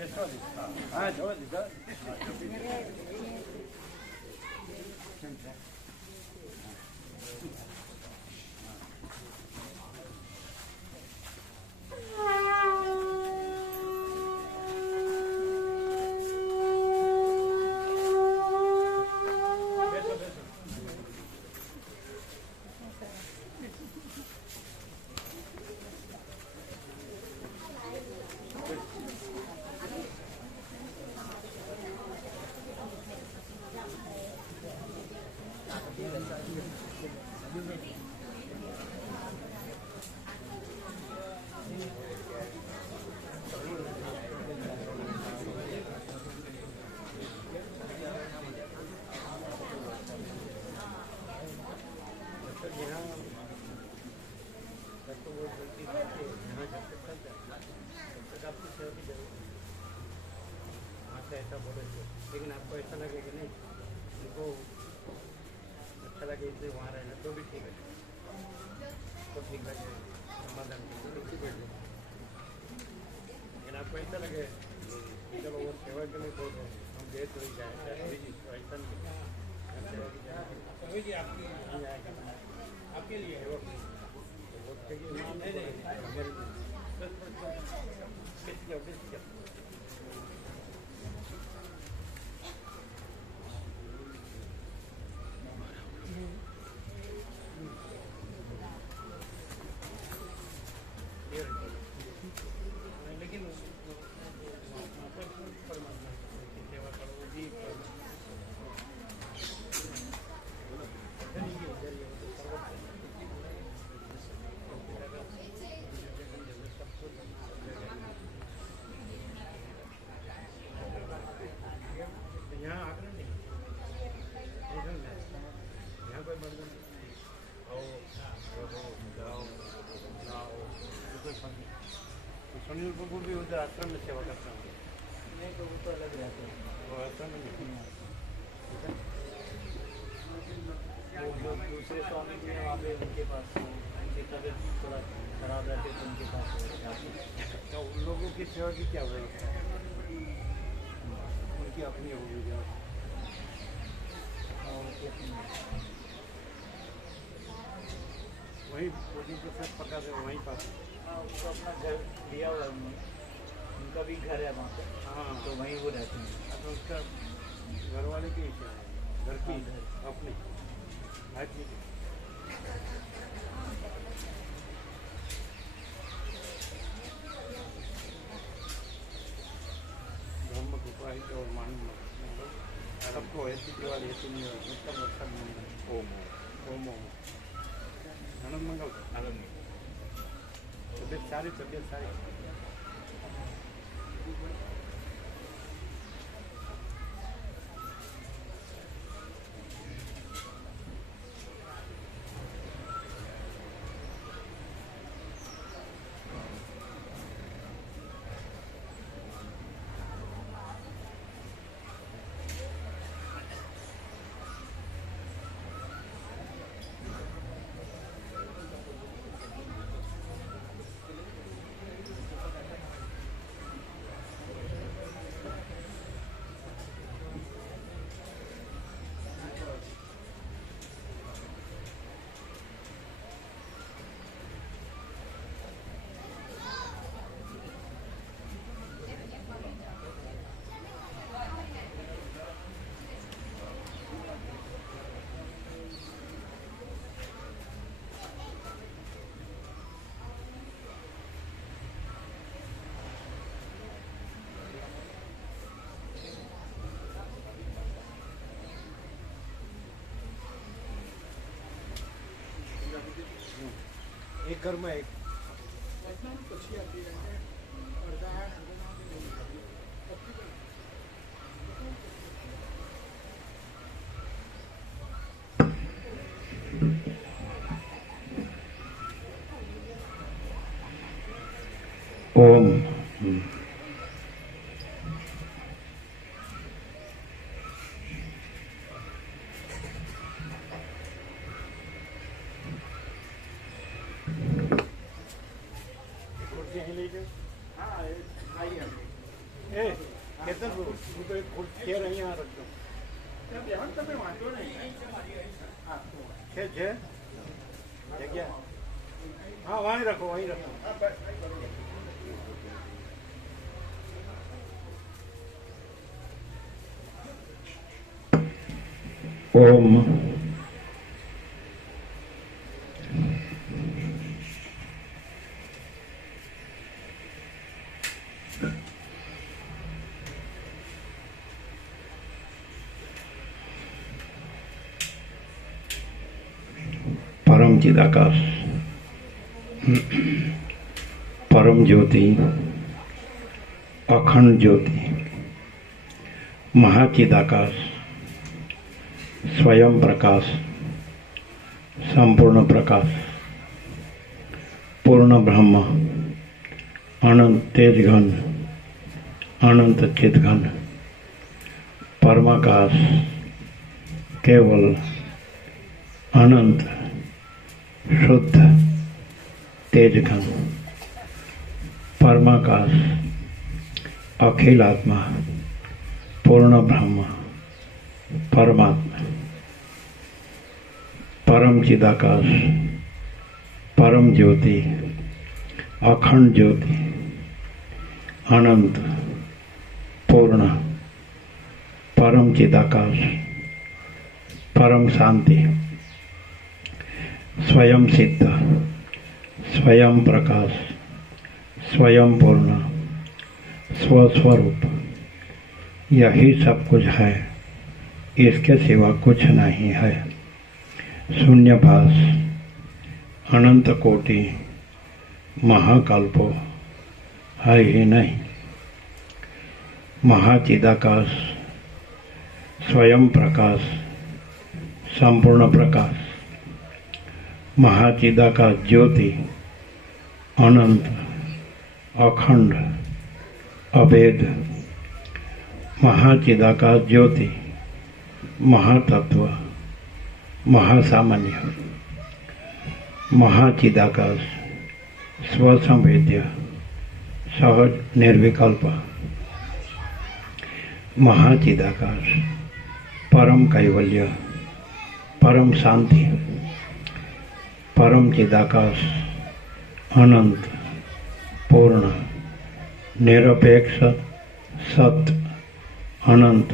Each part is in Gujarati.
હા જો દીધા ऐसा बोले लेकिन आपको ऐसा लगे कि नहीं उनको अच्छा लगे इसलिए वहाँ रहना तो भी ठीक है तो ठीक लगे समाधान लेकिन आपको ऐसा लगे चलो वो सेवा के लिए बोल रहे हम गए तो ही जाए ऐसा नहीं आपके लिए लेकिन परमात्मा की सेवा करो भी यहाँ आकर नहीं यहाँ कोई बंधन नहीं आओ जाओ जाओ कोई फर्क नहीं सुनील कपूर भी उधर आश्रम में सेवा करता हूँ नहीं तो वो तो अलग रहते हैं वो आश्रम में नहीं जो दूसरे स्वामी जी हैं वहाँ पे उनके पास उनकी तबीयत थोड़ा खराब रहती है तो उनके पास तो उन लोगों की सेवा की क्या व्यवस्था है उनकी अपनी होगी वहीं पूरी को सब पका दे वहीं पास उनको अपना घर दिया हुआ है उनका भी घर है वहाँ पे हाँ तो वहीं वो रहते हैं तो उसका घर वाले की इच्छा है घर की अपनी हर चीज़ धर्म कृपा और मान सबको ऐसी दीवार ऐसी नहीं हो उसका मतलब नहीं ओम ओम ओम आनंद मंगल आनंद तबियत सारी एक घर में एक ओम એ કેતન તું તો એક ચેર અહીંયા રાખજો તમે વાંચો નહીં છે જગ્યા હા વहीं रखो ओम परम चिदाकाश परम ज्योति अखंड ज्योति महाचिदाकाश स्वयं प्रकाश संपूर्ण प्रकाश पूर्ण ब्रह्म अनंत तेज घन अनंत चित घन परमाकाश केवल अनंत शुद्ध तेज घन परमाकाश अखिल आत्मा पूर्ण ब्रह्म परमात्मा परम चिदाकाश परम ज्योति अखंड ज्योति अनंत पूर्ण परम चिदाकाश परम शांति स्वयं सिद्ध स्वयं प्रकाश स्वयं पूर्ण स्वस्वरूप यही सब कुछ है, इसके सिवा कुछ नहीं है। शून्यभास अनंत कोटि महाकल्पो है ही नहीं। महाचिदाकाश स्वयं प्रकाश संपूर्ण प्रकाश महाचिदाकाश ज्योति अनंत अखंड अभेद महाचिदाकाश ज्योति महातत्व महासामान्य महाचिदाकाश स्वसंवेद्य सहज निर्विकल्प महाचिदाकाश परम कैवल्य परम शांति परम चिदाकाश अनंत पूर्ण निरपेक्ष सत्य अनंत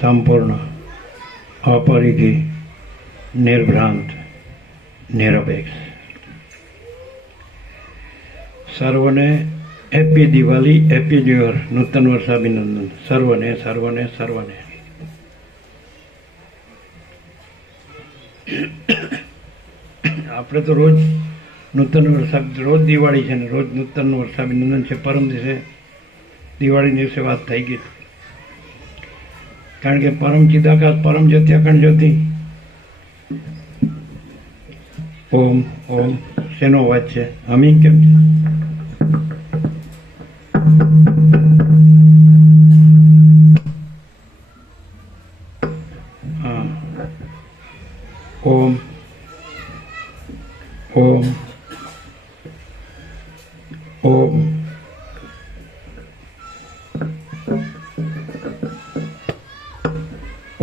संपूर्ण अपरिधि निर्भ्रांत निरपेक्ष। सर्वने happy Diwali happy new year नूतन वर्षाभिनंदन सर्वने सर्वने सर्वने। આપણે તો રોજ નૂતન વર્ષા રોજ દિવાળી છે ને રોજ નૂતન વર્ષાભિનંદન છે। પરમ દિવસે દિવાળી દિવસે વાત થઈ ગઈ કારણ કે પરમ ચિદાકાશ પરમ જ્યોતિ અખંડ જ્યોતિ ઓમ ઓમ શેનો અવાજ છે હમિંગ કેમ છે હા ઓમ ओम ओम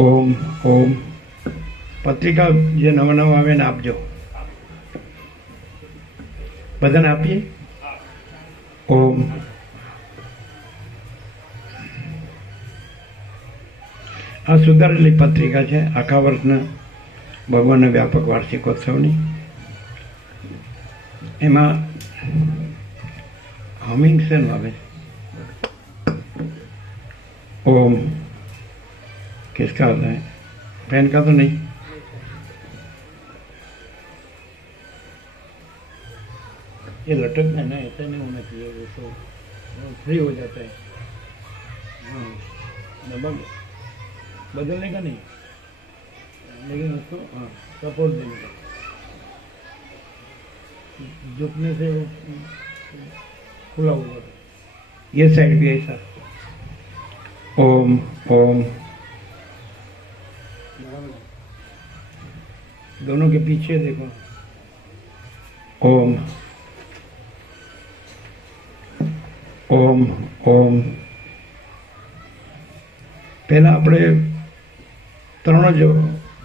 ओम ओम पत्रिका जे नवा नवा आवे ने आपजो बधाने आपीए ओम आ सुधारेली पत्रिका है आखा वर्षना भगवान व्यापक वार्षिकोत्सवनी एमा हमिंग से आवे ओम किसका होता है पेन का तो नहीं ये लटकना है ना ऐसा नहीं होना चाहिए वो तो फ्री हो जाता है हाँ बदलने का नहीं लेकिन उसको हाँ सपोर्ट देने का झुकने से वो खुला हुआ ये साइड भी ऐसा ओम ओम दोनों के पीछे देखो ओम ओम ओम પહેલાં આપણે 3 જ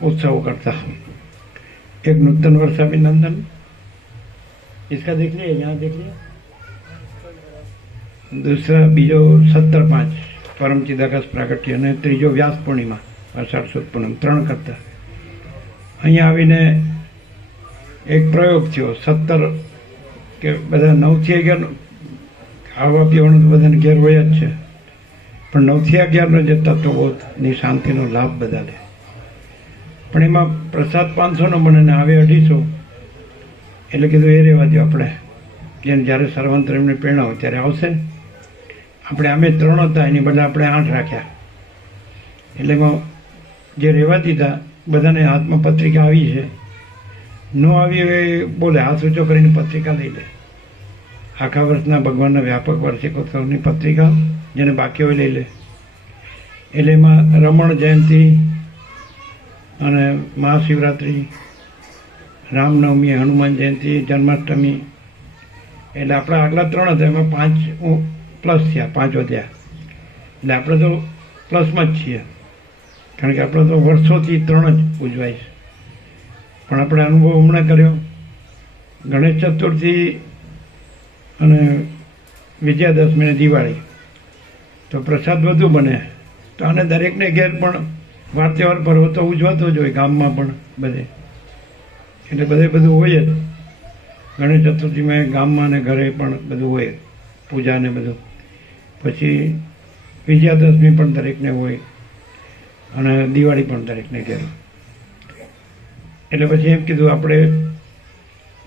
उत्सव करता। एक नूतन वर्ष अभिनंदन, इसका देख लिया, यहाँ देख लिया। दूसरा बीजो 17/5 परम चिदाकाश प्राकट्य અને ત્રીજો વ્યાસ પૂર્ણિમા અષાઢ સુદ પૂનમ 3 કરતા। અહીંયા આવીને એક પ્રયોગ થયો 17 કે બધા 9 થી 11 ખાવા પીવાનું તો બધાને ઘેર હોય જ છે, પણ 9 થી 11નો જે તત્વબોધની શાંતિનો લાભ બધા લે। પણ એમાં પ્રસાદ 500નો બને ને આવે 250, એટલે કીધું એ રહેવા દો, આપણે જેને જ્યારે સર્વાંતર એમને પ્રેરણા હોય ત્યારે આવશે। આપણે અમે 3 હતા, એની બદલે આપણે 8 રાખ્યા, એટલે એમાં જે રહેવા દીધા બધાને હાથમાં પત્રિકા આવી છે, ન આવી હોય બોલે હાથ ઊંચો કરીને પત્રિકા લઈ લે। આખા વર્ષના ભગવાનના વ્યાપક વાર્ષિકોત્સવની પત્રિકા જેને બાકી હોય લઈ લે। એટલે એમાં રમણ જયંતિ અને મહાશિવરાત્રિ, રામનવમી, હનુમાન જયંતિ, જન્માષ્ટમી, એટલે આપણા આગલા 3 હતા, એમાં 5 પ્લસ થયા, 5 વધ્યા, એટલે આપણે તો પ્લસમાં જ છીએ, કારણ કે આપણે તો વર્ષોથી 3 જ ઉજવાય છે। પણ આપણે અનુભવ હમણાં કર્યો, ગણેશ ચતુર્થી અને વિજયાદશમી ને દિવાળી તો પ્રસાદ વધુ બને, તો આને દરેકને ઘેર પણ વાર તહેવાર પર્વ તો ઉજવાતો જ હોય, ગામમાં પણ બધે, એટલે બધું હોય જ। ગણેશ ચતુર્થીમાં ગામમાં ને ઘરે પણ બધું હોય, પૂજા ને બધું, પછી વિજયાદશમી પણ દરેકને હોય અને દિવાળી પણ દરેકને ઘેર। એટલે પછી એમ કીધું આપણે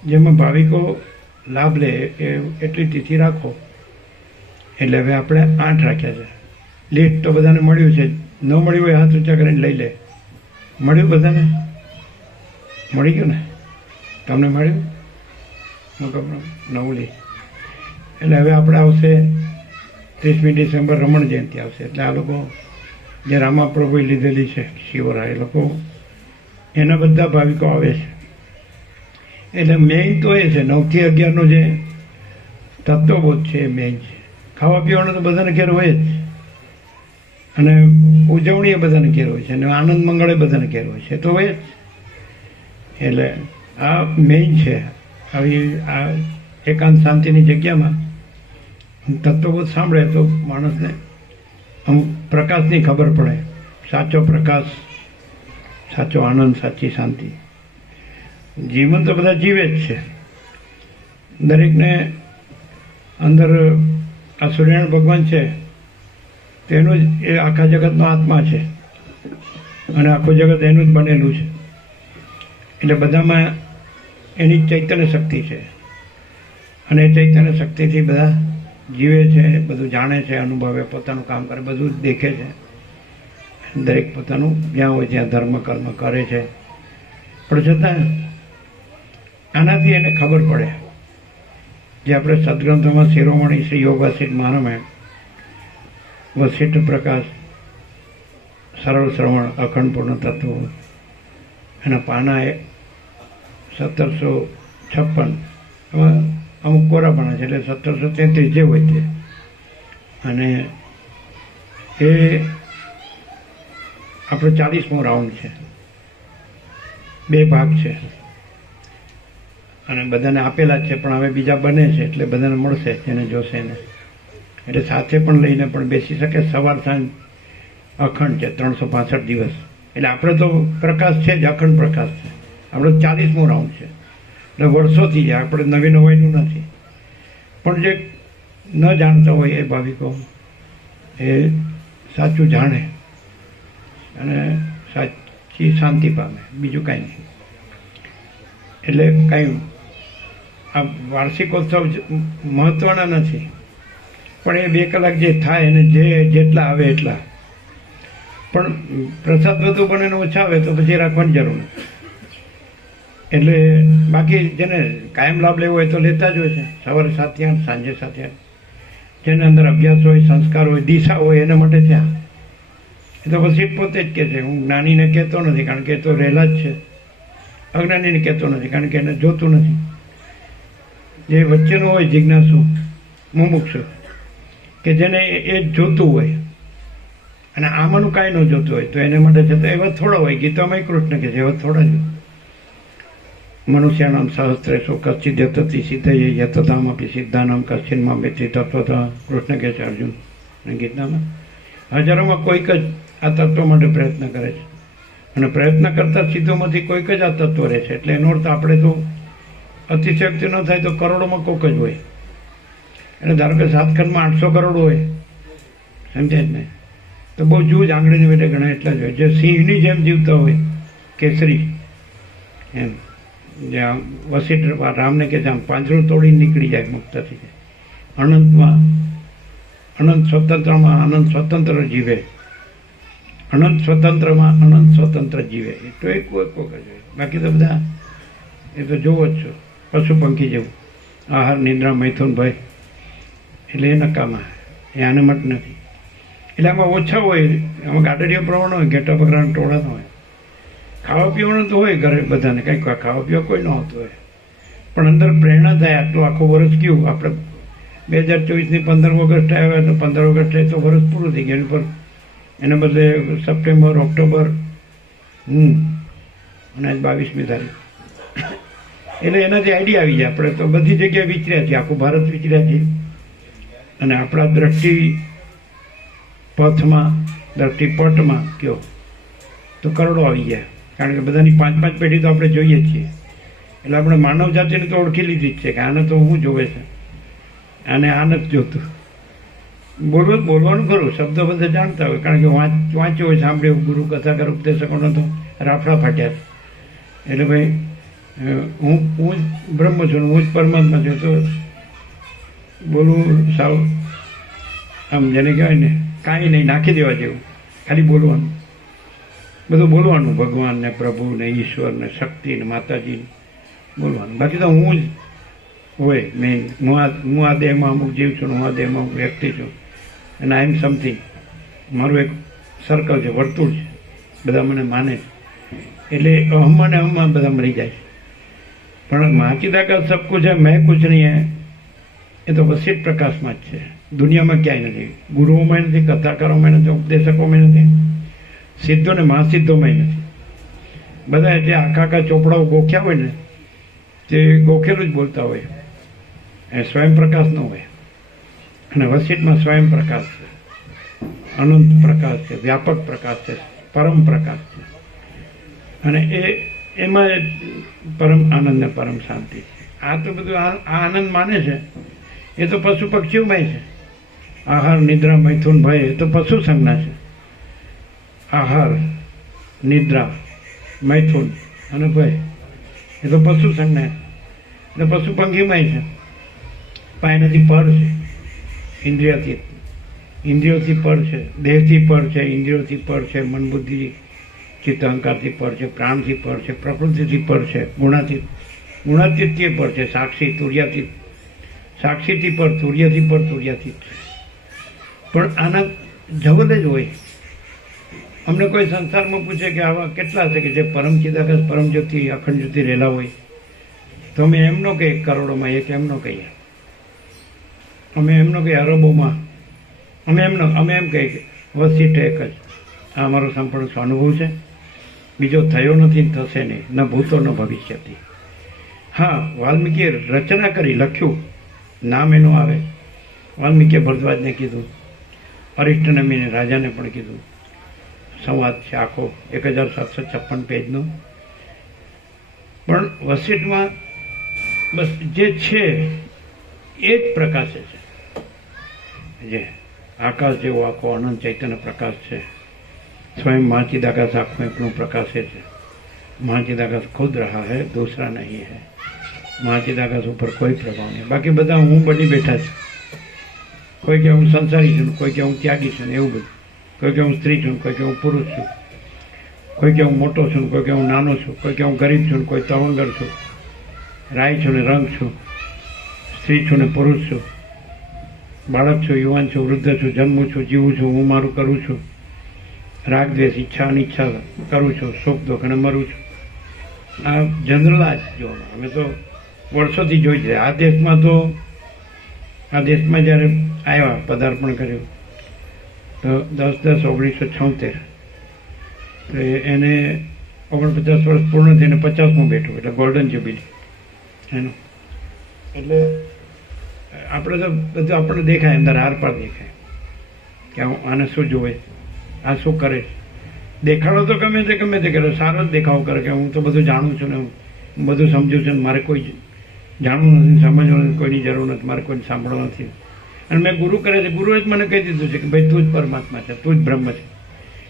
જેમાં ભાવિકો લાભ લે એ એટલી તિથિ રાખો, એટલે હવે આપણે 8 રાખ્યા છે। લીટ તો બધાને મળ્યું છે, ન મળ્યું હોય હાથ ઊંચા કરીને લઈ લે। મળ્યું બધાને? મળી ગયું ને? તમને મળ્યું? નવલી, એટલે હવે આપણે આવશે 30મી ડિસેમ્બર રમણ જયંતિ આવશે, એટલે આ લોકો જે રામાપ્રભુએ લીધેલી છે શિવરા, એ લોકો એના બધા ભાવિકો આવે છે। એટલે મેઇન તો એ છે 9 થી 11નો જે તત્વબોધ છે એ મેઇન છે। ખાવા પીવાનું તો બધાને ઘેર હોય જ, અને ઉજવણી એ બધાને ઘેર હોય છે, અને આનંદ મંગળ એ બધાને ઘેર હોય છે, તો હોય જ। એટલે આ મેઇન છે। આવી આ એકાંત શાંતિની જગ્યામાં તત્વબોધ સાંભળે તો માણસને અમુક પ્રકાશની ખબર પડે, સાચો પ્રકાશ, સાચો આનંદ, સાચી શાંતિ। જીવન તો બધા જીવે જ છે, દરેકને અંદર આ સૂર્યનારાયણ ભગવાન છે તેનું જ એ આખા જગતનો આત્મા છે, અને આખું જગત એનું જ બનેલું છે, એટલે બધામાં એની ચૈતન્ય શક્તિ છે, અને એ ચૈતન્ય શક્તિથી બધા જીવે છે, બધું જાણે છે, અનુભવે, પોતાનું કામ કરે, બધું જ દેખે છે। દરેક પોતાનું જ્યાં હોય ત્યાં ધર્મ કર્મ કરે છે, પણ છતાં આનાથી એને ખબર પડે, જે આપણે સદગ્રંથોમાં શિરોમણી શ્રી યોગાસિદ્ધ મહારામાયણ, વશિષ્ઠ પ્રકાશ, સરળ શ્રવણ, અખંડ પૂર્ણ તત્વ, એના પાના 1756, એમાં અમુક કોરાપણા છે, એટલે 1733 જે હોય તે, અને એ આપણો 40મો રાઉન્ડ છે, 2 ભાગ છે, અને બધાને આપેલા જ છે, પણ હવે બીજા બને છે, એટલે બધાને મળશે જેને જોશે એને, એટલે સાથે પણ લઈને પણ બેસી શકે। સવાર સાંજ અખંડ છે, 365 દિવસ, એટલે આપણે તો પ્રકાશ છે જ, અખંડ પ્રકાશ છે, આપણો 40મો રાઉન્ડ છે, એટલે વર્ષોથી આપણે નવી નવાઈનું નથી। પણ જે ન જાણતા હોય એ ભાવિકો એ સાચું જાણે અને સાચી શાંતિ પામે, બીજું કાંઈ નહીં। એટલે કાંઈ આ વાર્ષિકોત્સવ મહત્ત્વના નથી, પણ એ 2 કલાક જે થાય અને જેટલા આવે એટલા, પણ પ્રસાદ વધુ બને ને ઓછા આવે તો પછી રાખવાની જરૂર નથી। એટલે બાકી જેને કાયમ લાભ લેવો હોય તો લેતા જ હોય છે, સવારે 7 થી 8, સાંજે 7 થી 8, જેને અંદર અભ્યાસ હોય, સંસ્કાર હોય, દિશા હોય, એના માટે ત્યાં। એ તો પછી પોતે જ કહે છે, હું જ્ઞાનીને કહેતો નથી, કારણ કે એ તો રહેલા જ છે, અજ્ઞાનીને કહેતો નથી, કારણ કે એને જોતું નથી। જે વચ્ચેનું હોય જિજ્ઞાસુ, મુમુક્ષુ, કે જેને એ જ જોતું હોય, અને આમાંનું કાંઈ ન જોતું હોય તો એને માટે છે તો એવા થોડા હોય. ગીતામાં કૃષ્ણ કહે છે એવા થોડા જ હોય. મનુષ્યાનામ સહસ્ત્રેષુ કશ્ચિદ યતતિ સિદ્ધયે યતતામપી સિદ્ધાનામ કશ્ચિન્માં વેતિ તત્વતઃ કૃષ્ણ કહે છે અર્જુન ગીતામાં. હજારોમાં કોઈક જ આ તત્વ માટે પ્રયત્ન કરે છે અને પ્રયત્ન કરતા સિદ્ધોમાંથી કોઈક જ આ તત્વ રહે છે. એટલે એનો અર્થ આપણે તો અતિશયોક્તિ ન થાય તો કરોડોમાં કોઈક જ હોય. એટલે ધારો કે 7 ખંડમાં 800 કરોડ હોય, સમજાય જ ને, તો બહુ જૂજ આંગળીની વેટે ઘણા એટલા જ હોય જે સિંહની જેમ જીવતા હોય, કેસરી એમ. જ્યાં વસિષ્ઠ રામને કે આમ પાંજરું તોડીને નીકળી જાય, મુક્ત થઈ જાય. અનંતમાં અનંત સ્વતંત્રમાં અનંત સ્વતંત્ર જીવે, અનંત સ્વતંત્રમાં અનંત સ્વતંત્ર જીવે. એ તો એક કોઈ જ હોય. બાકી તો બધા એ તો જોવો જ છો, પશુ પંખી જેવું. આહાર નિદ્રા મૈથુન ભય એટલે એ નકામા, એ આને માટે નથી. એટલે આમાં ઓછા હોય, આમાં ગાડડીઓ પ્રમાણે હોય, ઘેટા બકરાના ટોળા ન હોય. ખાવા પીવાનું તો હોય ઘરે બધાને, કંઈક ખાવા પીવા કોઈ ન હોતું હોય, પણ અંદર પ્રેરણા થાય. આટલું આખું વર્ષ ગયું, આપણે 2024ની 15 ઓગસ્ટ આવ્યા તો 15 ઓગસ્ટ થાય તો વર્ષ પૂરું થઈ ગયું. એની પર એના બદલે સપ્ટેમ્બર, ઓક્ટોબર અને 22મી તારીખ. એટલે એનાથી આઈડિયા આવી જાય. આપણે તો બધી જગ્યાએ વિચર્યા છીએ, આખું ભારત વિચર્યા છીએ અને આપણા દ્રષ્ટિ પથમાં, દ્રષ્ટિપટમાં કયો તો કરોડો આવી ગયા. કારણ કે બધાની 5-5 પેઢી તો આપણે જોઈએ છીએ. એટલે આપણે માનવ જાતિને તો ઓળખી લીધી જ છે કે આને તો શું જોવે છે, આને આ નથી જોતું. બોલવાનું ખરું, શબ્દો બધા જાણતા હોય, કારણ કે વાંચ્યું હોય, સાંભળ્યું. ગુરુ કથાકાર ઉપદેશકોનો તો રાફડા ફાટ્યા છે. એટલે ભાઈ હું જ બ્રહ્મ છું, હું જ પરમાત્મા છું, તો બોલવું સાવ આમ જેને કહેવાય ને કાંઈ નહીં, નાખી દેવા જેવું. ખાલી બોલવાનું, બધું બોલવાનું, ભગવાનને, પ્રભુને, ઈશ્વરને, શક્તિને, માતાજીને બોલવાનું. બાકી તો હું જ હોય મેઇન. હું આ દેહમાં અમુક જીવ છું, હું આ દેહમાં અમુક વ્યક્તિ છું અને આઈ એમ સમથિંગ. મારું એક સર્કલ છે, વર્તુળ છે, બધા મને માને છે. એટલે અહમમાં ને અહમમાં બધા મરી જાય છે. પણ માચીદા કા સબ કુછ હૈ, મેં કુછ નહીં હૈ, એ તો વસિષ્ઠ પ્રકાશમાં જ છે. દુનિયામાં ક્યાંય નથી. ગુરુઓમાં નથી, કથાકારોમાં નથી, ઉપદેશકોમાં નથી, સિદ્ધો ને મહાસિદ્ધોમાં નથી. બધા જે આખા ચોપડાઓ ગોખ્યા હોય ને તે ગોખેલું જ બોલતા હોય, એ સ્વયં પ્રકાશ ન હોય. અને વસિષ્ઠમાં સ્વયં પ્રકાશ છે, અનંત પ્રકાશ છે, વ્યાપક પ્રકાશ છે, પરમ પ્રકાશ છે. અને એમાં પરમ આનંદ ને પરમ શાંતિ છે. આ તો બધું આ આનંદ માને છે એ તો પશુ પક્ષીઓમાં છે. આહાર નિદ્રા મૈથુન ભય એ તો પશુ સંજ્ઞા છે. આહાર, નિદ્રા, મૈથુન અને ભય એ તો પશુ સંજ્ઞા છે. એટલે પશુ પંખીમાં છે. પણ એનાથી પર છે, ઇન્દ્રિયથી, ઇન્દ્રિયોથી પર છે, દેહથી પર છે, ઇન્દ્રિયોથી પર છે, મન બુદ્ધિ ચિત્ત અહંકારથી પર છે, પ્રાણથી પર છે, પ્રકૃતિથી પર છે, ગુણાતીતથી પર છે, સાક્ષી તુર્યાતીત, સાક્ષીથી પર, તુર્યથી પર, તુર્યાતીત છે. પણ આના જવલ જ હોય. અમને કોઈ સંસારમાં પૂછે કે આવા કેટલા છે કે જે પરમ ચિદાકાશ, પરમ જ્યોતિ, અખંડ જ્યોતિ રહેલા હોય, તો અમે એમ ન કહીએ કરોડોમાં એક, એમ ન કહીએ. અમે એમ ન કહીએ અરબોમાં, અમે એમ કહીએ કે વસિષ્ઠ એક જ. આ અમારો સંપૂર્ણ સ્વાનુભવ છે, બીજો થયો નથી, થશે નહીં, ન ભૂતો ન ભવિષ્યથી. હા, વાલ્મીકીએ રચના કરી, લખ્યું, નામ એનું આવે. વાલ્મીકીએ ભરદ્વાજને કીધું, અરિષ્ટનેમીને રાજાને પણ કીધું. સંવાદ છે આખો 1756 પેજનો. પણ વસિષ્ઠમાં બસ જે છે એ જ પ્રકાશે છે. જે આકાશ જેવો આખો અનંત ચૈતન્ય પ્રકાશ છે. स्वयं महाचिदाकाश आँख में अपनों प्रकाशे છે. महाचिदाकाश खुद रहा है, दूसरा नहीं है. महाचिदाकाश ઉપર કોઈ પ્રભાવ નહીં. બાકી બધા હું બની બેઠા છે. કોઈ કે હું સંસારી છું, કોઈ કે હું ત્યાગી છું, એવું બધું. કોઈ કે હું સ્ત્રી છું, કોઈ કે હું પુરુષ છું, કોઈ કે હું મોટો છું, કોઈ કે હું નાનો છું, કોઈ કે હું ગરીબ છું, કોઈ તવંગર છું, રાય છું ને રંગ છું, સ્ત્રી છું ને પુરુષ છું, બાળક છું, યુવાન છું, વૃદ્ધ છું, જન્મું છું, જીવું છું, હું મારું કરું છું, રાગ દ્વેષ, ઈચ્છા અનિચ્છા કરું છું, સુખ દુઃખ અને મરું છું. આ જનરલ જ જોવાનું. અમે તો વર્ષોથી જોઈ છે. આ દેશમાં જ્યારે આવ્યા, પદાર્પણ કર્યું, તો 10/10/1976 તો એને 49 વર્ષ પૂર્ણ થઈને 50મું બેઠું, એટલે ગોલ્ડન જ્યુબિલી એનું. એટલે આપણે તો બધું આપણને દેખાય, અંદર આર પાર દેખાય કે આને શું જોવે, આ શું કરે. દેખાડો તો ગમે તે કરે, સારો જ દેખાવો કરે કે હું તો બધું જાણું છું ને હું બધું સમજું છું ને મારે કોઈ જાણવું નથી, સમજવું નથી, કોઈની જરૂર નથી, મારે કોઈને સાંભળવું નથી. અને મેં ગુરુ કરે છે, ગુરુએ જ મને કહી દીધું છે કે ભાઈ તું જ પરમાત્મા છે, તું જ બ્રહ્મ છે.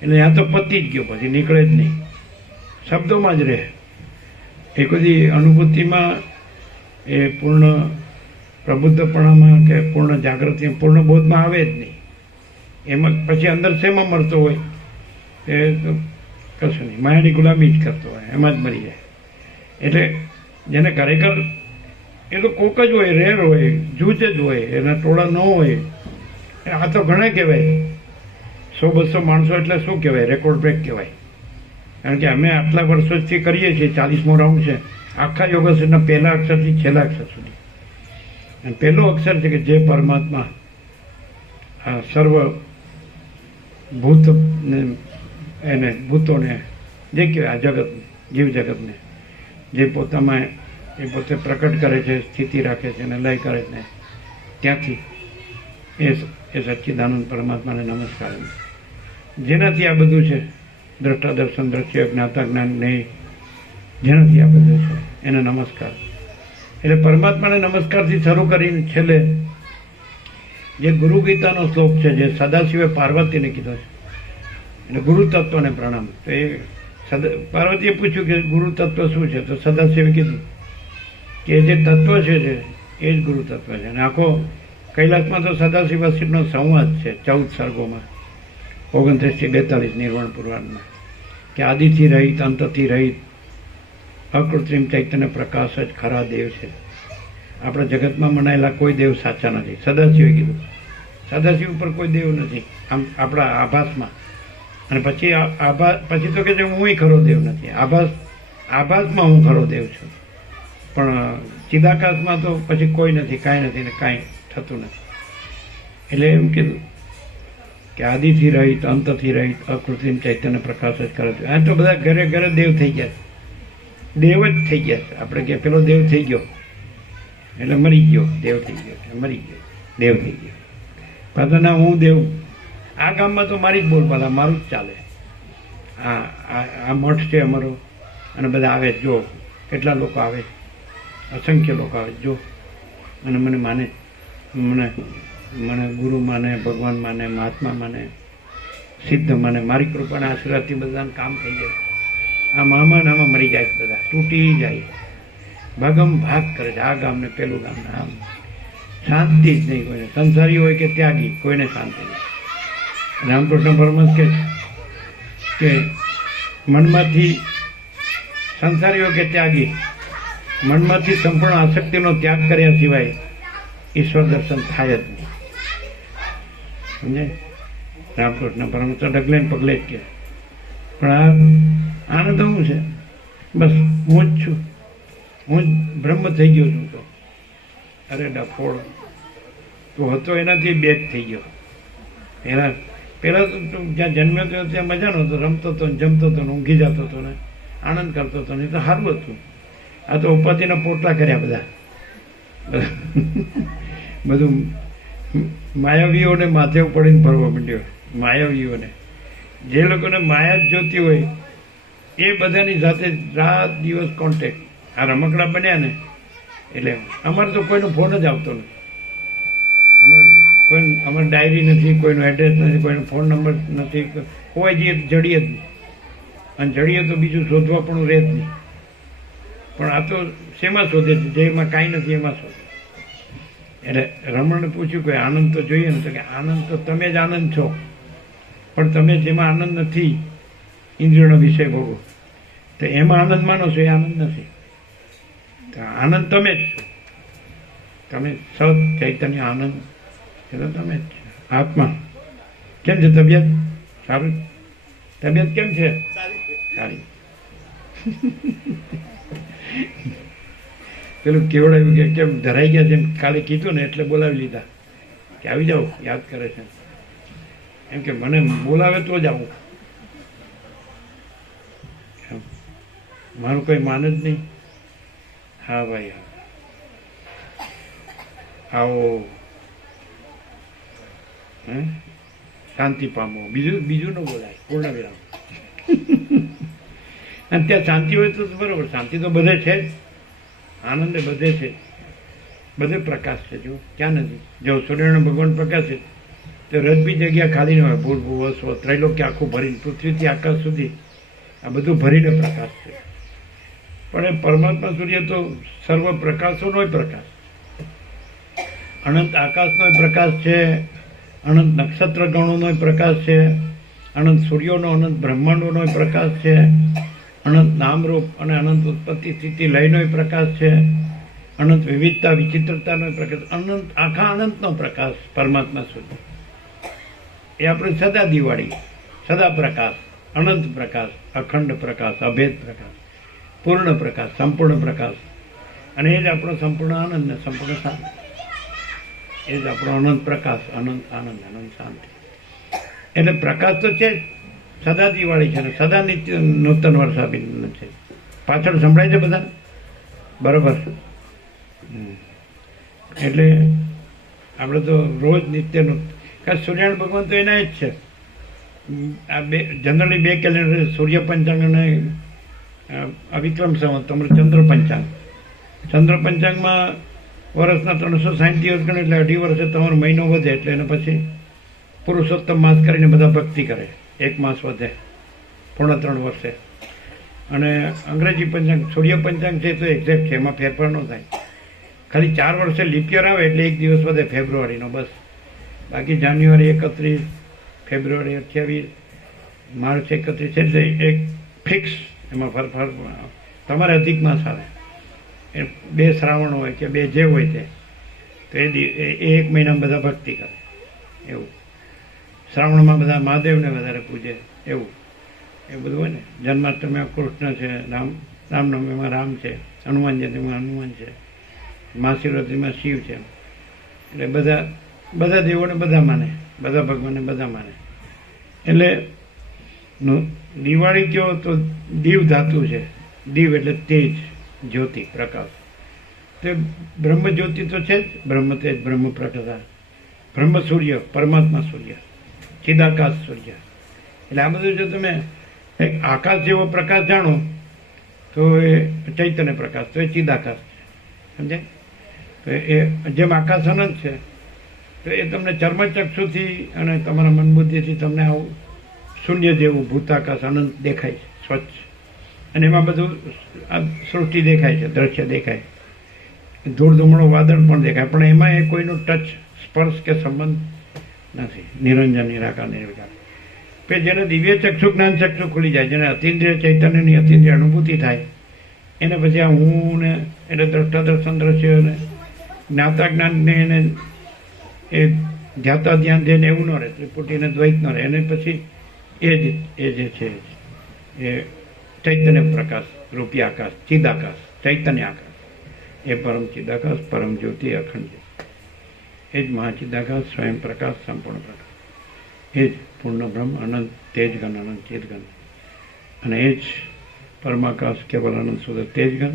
એટલે ત્યાં તો પતી જ ગયો, પછી નીકળે જ નહીં, શબ્દોમાં જ રહે. એ બધી અનુભૂતિમાં, એ પૂર્ણ પ્રબુદ્ધપણામાં કે પૂર્ણ જાગૃતિ, પૂર્ણ બોધમાં આવે જ નહીં. એમાં પછી અંદર શેમાં મળતો હોય એ તો કશું નહીં, માયાની ગુલામી જ કરતો હોય, એમાં જ મરી જાય. એટલે જેને ખરેખર એ તો કોક જ હોય, રેર હોય, જૂથ જ હોય, એના ટોળા ન હોય. આ તો ઘણા કહેવાય, 100-200 માણસો એટલે શું કહેવાય, રેકોર્ડ બ્રેક કહેવાય. કારણ કે અમે આટલા વર્ષોથી કરીએ છીએ, 40મો રાઉન્ડ છે આખા યોગાસનના પહેલા અક્ષરથી છેલ્લા અક્ષર સુધી. અને પહેલો અક્ષર છે કે જે પરમાત્મા આ સર્વ ભૂત એને ભૂતોને જે કહેવાય આ જગતને, જીવ જગતને જે પોતામાં એ પોતે પ્રકટ કરે છે, સ્થિતિ રાખે છે અને લય કરે છે, ત્યાંથી એ સચ્ચિદાનંદ પરમાત્માને નમસ્કાર. જેનાથી આ બધું છે, દ્રષ્ટા દર્શન દ્રશ્ય જ્ઞાતા જ્ઞાન નહીં, જેનાથી આ બધું છે એને નમસ્કાર. એટલે પરમાત્માને નમસ્કારથી શરૂ કરીને છેલ્લે જે ગુરુ ગીતાનો શ્લોક છે, જે સદાશિવે પાર્વતીને કીધો છે, એટલે ગુરુ તત્વને પ્રણામ. તો એ પાર્વતીએ પૂછ્યું કે ગુરુ તત્વ શું છે, તો સદાશિવે કીધું કે જે તત્વ છે એ જ ગુરુ તત્વ છે. અને આખો કૈલાસમાં તો સદાશિવ અસીરનો સંવાદ છે 14 સર્ગોમાં, 29-42 નિર્વાણ પુરાણમાં, કે આદિથી રહિત, અંતથી રહિત, અકૃત્રિમ ચૈતન્ય પ્રકાશ જ ખરા દેવ છે. આપણા જગતમાં મનાયેલા કોઈ દેવ સાચા નથી, સદાશિવે કીધું. સદાશિવ ઉપર કોઈ દેવ નથી આમ આપણા આભાસમાં. અને પછી પછી તો કે હું ખરો દેવ નથી, આભાસમાં હું ખરો દેવ છું, પણ ચિદાકાશમાં તો પછી કોઈ નથી, કાંઈ નથી ને કાંઈ થતું નથી. એટલે એમ કીધું કે આદિથી રહિત, અંતથી રહિત, અકૃત્રિમ ચૈતન્ય પ્રકાશ જ કરે છે. આ તો બધા ઘરે ઘરે દેવ થઈ ગયા છે, દેવ જ થઈ ગયા છે. આપણે કે પેલો દેવ થઈ ગયો એટલે મરી ગયો, દેવ થઈ ગયો એટલે મરી ગયો, દેવ થઈ ગયો. પાછા ના હું દેવ, આ ગામમાં તો મારી જ બોલબાલા, મારું જ ચાલે. આ મઠ છે અમારો, અને બધા આવે જો, કેટલા લોકો આવે, અસંખ્ય લોકો આવે જો, અને મને માને, મને ગુરુ માને, ભગવાન માને, મહાત્મા માને, સિદ્ધ માને. મારી કૃપાના આશીર્વાદથી બધાને કામ થઈ જાય. આ મામા આમાં મરી જાય છે, બધા તૂટી જાય, ભાગમ ભાગ કરે છે, આ ગામને પેલું ગામને. આમ શાંતિ જ નહીં કોઈને, સંસારી હોય કે ત્યાગી, કોઈને શાંતિ નહીં. રામકૃષ્ણ પરમહંસ કે મનમાંથી, સંસારીઓ કે ત્યાગી, મનમાંથી સંપૂર્ણ આસક્તિનો ત્યાગ કર્યા સિવાય ઈશ્વર દર્શન થાય જ નહીં. સમજાય? રામકૃષ્ણ પરમહંસ તો ડગલે ને પગલે જ કે, પણ આનંદ શું છે? બસ હું જ છું, હું જ બ્રહ્મ થઈ ગયો છું. તો અરે ડફોડ, તો હતો એનાથી બે જ થઈ ગયો. પહેલાં તો જ્યાં જન્મ્યો હતો ત્યાં મજા નહોતો, રમતો હતો, જમતો હતો, ઊંઘી જતો હતો ને આનંદ કરતો હતો ને, તો સારું હતું. આ તો ઉપાધિના પોટલા કર્યા બધા, બધું માયાવીઓને માથે પડીને ફરવા માંડ્યો. માયાવીઓને, જે લોકોને માયા જ જોતી હોય એ બધાની સાથે રાત દિવસ કોન્ટેક્ટ. આ રમકડા બન્યા ને એટલે અમારે તો કોઈનો ફોન જ આવતો નથી. અમારે ડાયરી નથી, કોઈનો એડ્રેસ નથી, કોઈનો ફોન નંબર નથી, કોઈ જઈએ જડીએ જ નહીં. અને જડીએ તો બીજું શોધવા પણ રહે જ નહીં. પણ આ તો શેમાં શોધે છે? જેમાં કાંઈ નથી એમાં શોધે. એટલે રમણને પૂછ્યું કે આનંદ તો જોઈએ ને, તો કે આનંદ તો તમે જ આનંદ છો, પણ તમે જેમાં આનંદ નથી, ઇન્દ્રિયોનો વિષય ભોગવો, તો એમાં આનંદ માનો છો, એ આનંદ નથી. તો આનંદ તમે જ છો, તમે સત ચૈતન્ય આનંદ, એ તો તમે જ છો, આત્મા. કેમ છે તબિયત? સારું? તબિયત કેમ છે? સારી. પેલું કેવડાવ્યું કે કેમ ધરાઈ ગયા છે, કાલે કીધું ને એટલે બોલાવી લીધા કે આવી જાઓ, યાદ કરે છે. એમ કે મને બોલાવે તો જ આવું. એમ. મારું કોઈ માન જ નહીં. હા ભાઈ હા, આવો, હે શાંતિ પામો, બીજું ન બોલાય, પૂર્ણ વિરામ. અને ત્યાં શાંતિ હોય તો બરોબર, શાંતિ તો બધે છે જ, આનંદ એ બધે છે, બધે પ્રકાશ છે. જો ક્યાં નથી, જો સૂર્યનારાયણ ભગવાન પ્રકાશ છે તો રજબી જગ્યા ખાલી ન હોય. ભૂલ ભૂવો સ્વ ત્રૈલોક્ય આખું ભરીને, પૃથ્વીથી આકાશ સુધી આ બધું ભરીને પ્રકાશ છે. પણ એ પરમાત્મા સૂર્ય તો સર્વ પ્રકાશોનો પ્રકાશ, અનંત આકાશનો પ્રકાશ છે, અનંત નક્ષત્ર ગણોનો પ્રકાશ છે, અનંત સૂર્યોનો, અનંત બ્રહ્માંડોનો પ્રકાશ છે, અનંત નામરૂપ અને અનંત ઉત્પત્તિ સ્થિતિ લયનો પ્રકાશ છે, અનંત વિવિધતા વિચિત્રતાનો પ્રકાશ, અનંત આખા અનંતનો પ્રકાશ પરમાત્મા સૂર્ય. એ આપણે સદા દિવાળી, સદા પ્રકાશ, અનંત પ્રકાશ, અખંડ પ્રકાશ, અભેદ પ્રકાશ, પૂર્ણ પ્રકાશ, સંપૂર્ણ પ્રકાશ. અને એ જ આપણો સંપૂર્ણ આનંદ ને સંપૂર્ણ શાંતિ. એ જ આપણો અનંત પ્રકાશ, અનંત આનંદ, અનંત શાંતિ. એટલે પ્રકાશ તો છે, સદા દિવાળી છે ને સદા નિત્ય નૂતન વર્ષાભિનંદન છે. પાછળ સંભળાય છે બધાને બરોબર? એટલે આપણે તો રોજ નિત્યનું, કારણ સૂર્યનારાયણ ભગવાન તો એના જ છે. આ જનરલી 2 કેલેન્ડર, સૂર્ય પંચાંગ અને અવિક્રમ સંવત, તમારું ચંદ્ર પંચાંગ. ચંદ્ર પંચાંગમાં વર્ષના 360 દિવસ ગણે એટલે 2.5 વર્ષે તમારો મહિનો વધે, એટલે એને પછી પુરુષોત્તમ માસ કરીને બધા ભક્તિ કરે, 1 માસ વધે, 3.5 વર્ષે. અને અંગ્રેજી પંચાંગ, સૂર્ય પંચાંગ છે તો એક્ઝેક્ટ છે, એમાં ફેરફાર ન થાય. ખાલી 4 વર્ષે લીપ યર આવે એટલે 1 દિવસ વધે ફેબ્રુઆરીનો, બસ. બાકી જાન્યુઆરી 31, ફેબ્રુઆરી 28, માર્ચ 31 એટલે એક ફિક્સ, એમાં ફેરફાર. તમારે અધિક માસ આવે, 2 શ્રાવણ હોય કે 2 જે હોય તે, તો એ 1 મહિનામાં બધા ભક્તિ કરે એવું. શ્રાવણમાં બધા મહાદેવને વધારે પૂજે એવું, એ બધું હોય ને. જન્માષ્ટમીમાં કૃષ્ણ છે, રામનવમીમાં રામ છે, હનુમાન જયંતીમાં હનુમાન છે, મહાશિવરાત્રિમાં શિવ છે. એટલે બધા દેવોને બધા માને, બધા ભગવાનને બધા માને. એટલે દિવાળી કયો તો દીવ ધાતુ છે. દીવ એટલે તેજ, જ્યોતિ, પ્રકાશ. તે બ્રહ્મ જ્યોતિ તો છે જ, બ્રહ્મ તેજ, બ્રહ્મ પ્રકાશ, બ્રહ્મ સૂર્ય, પરમાત્મા સૂર્ય, ચિદાકાશ સૂર્ય. એટલે આ બધું જો તમે એક આકાશ જેવો પ્રકાશ જાણો તો એ ચૈતન્ય પ્રકાશ, તો એ ચિદાકાશ છે, સમજાય? તો એ જેમ આકાશ અનંત છે, તો એ તમને ચર્મચક્ષુથી અને તમારા મનબુદ્ધિથી તમને આવું શૂન્ય જેવું ભૂતાકાશ અનંત દેખાય છે, સ્વચ્છ. અને એમાં બધું આ સૃષ્ટિ દેખાય છે, દ્રશ્ય દેખાય, ધૂળ ધૂમડો વાદળ પણ દેખાય, પણ એમાં એ કોઈનો ટચ, સ્પર્શ કે સંબંધ નથી. નિરંજન, નિરાકાર, નિર્વિકાર. કે જેને દિવ્ય ચક્ષુ જ્ઞાન ચક્ષુ ખુલી જાય, જેને અતિન્દ્રિય ચૈતન્યની અતિન્દ્રિય અનુભૂતિ થાય, એને પછી આ હું ને એટલે દ્રષ્ટા દર્શન દ્રશ્ય ને જ્ઞાતા જ્ઞાનને એને એ ધ્યાતા ધ્યાન દે એવું ન રહે, ત્રિપુટીને દ્વૈત ન રહે. એને પછી એ જે છે એ ચૈતન્ય પ્રકાશ રૂપી આકાશ, ચિદાકાશ, ચૈતન્ય આકાશ, એ પરમ ચિદાકાશ, પરમ જ્યોતિ, અખંડ જ્યોતિ. એ જ મહાચિદાકાશ, સ્વયં પ્રકાશ, સંપૂર્ણ પ્રકાશ. એ જ પૂર્ણ બ્રહ્મ, અનંત તેજગન, અનંત ચેતગન. અને એ જ પરમાકાશ, કેવલ અનંત શુદ્ધ તેજગન.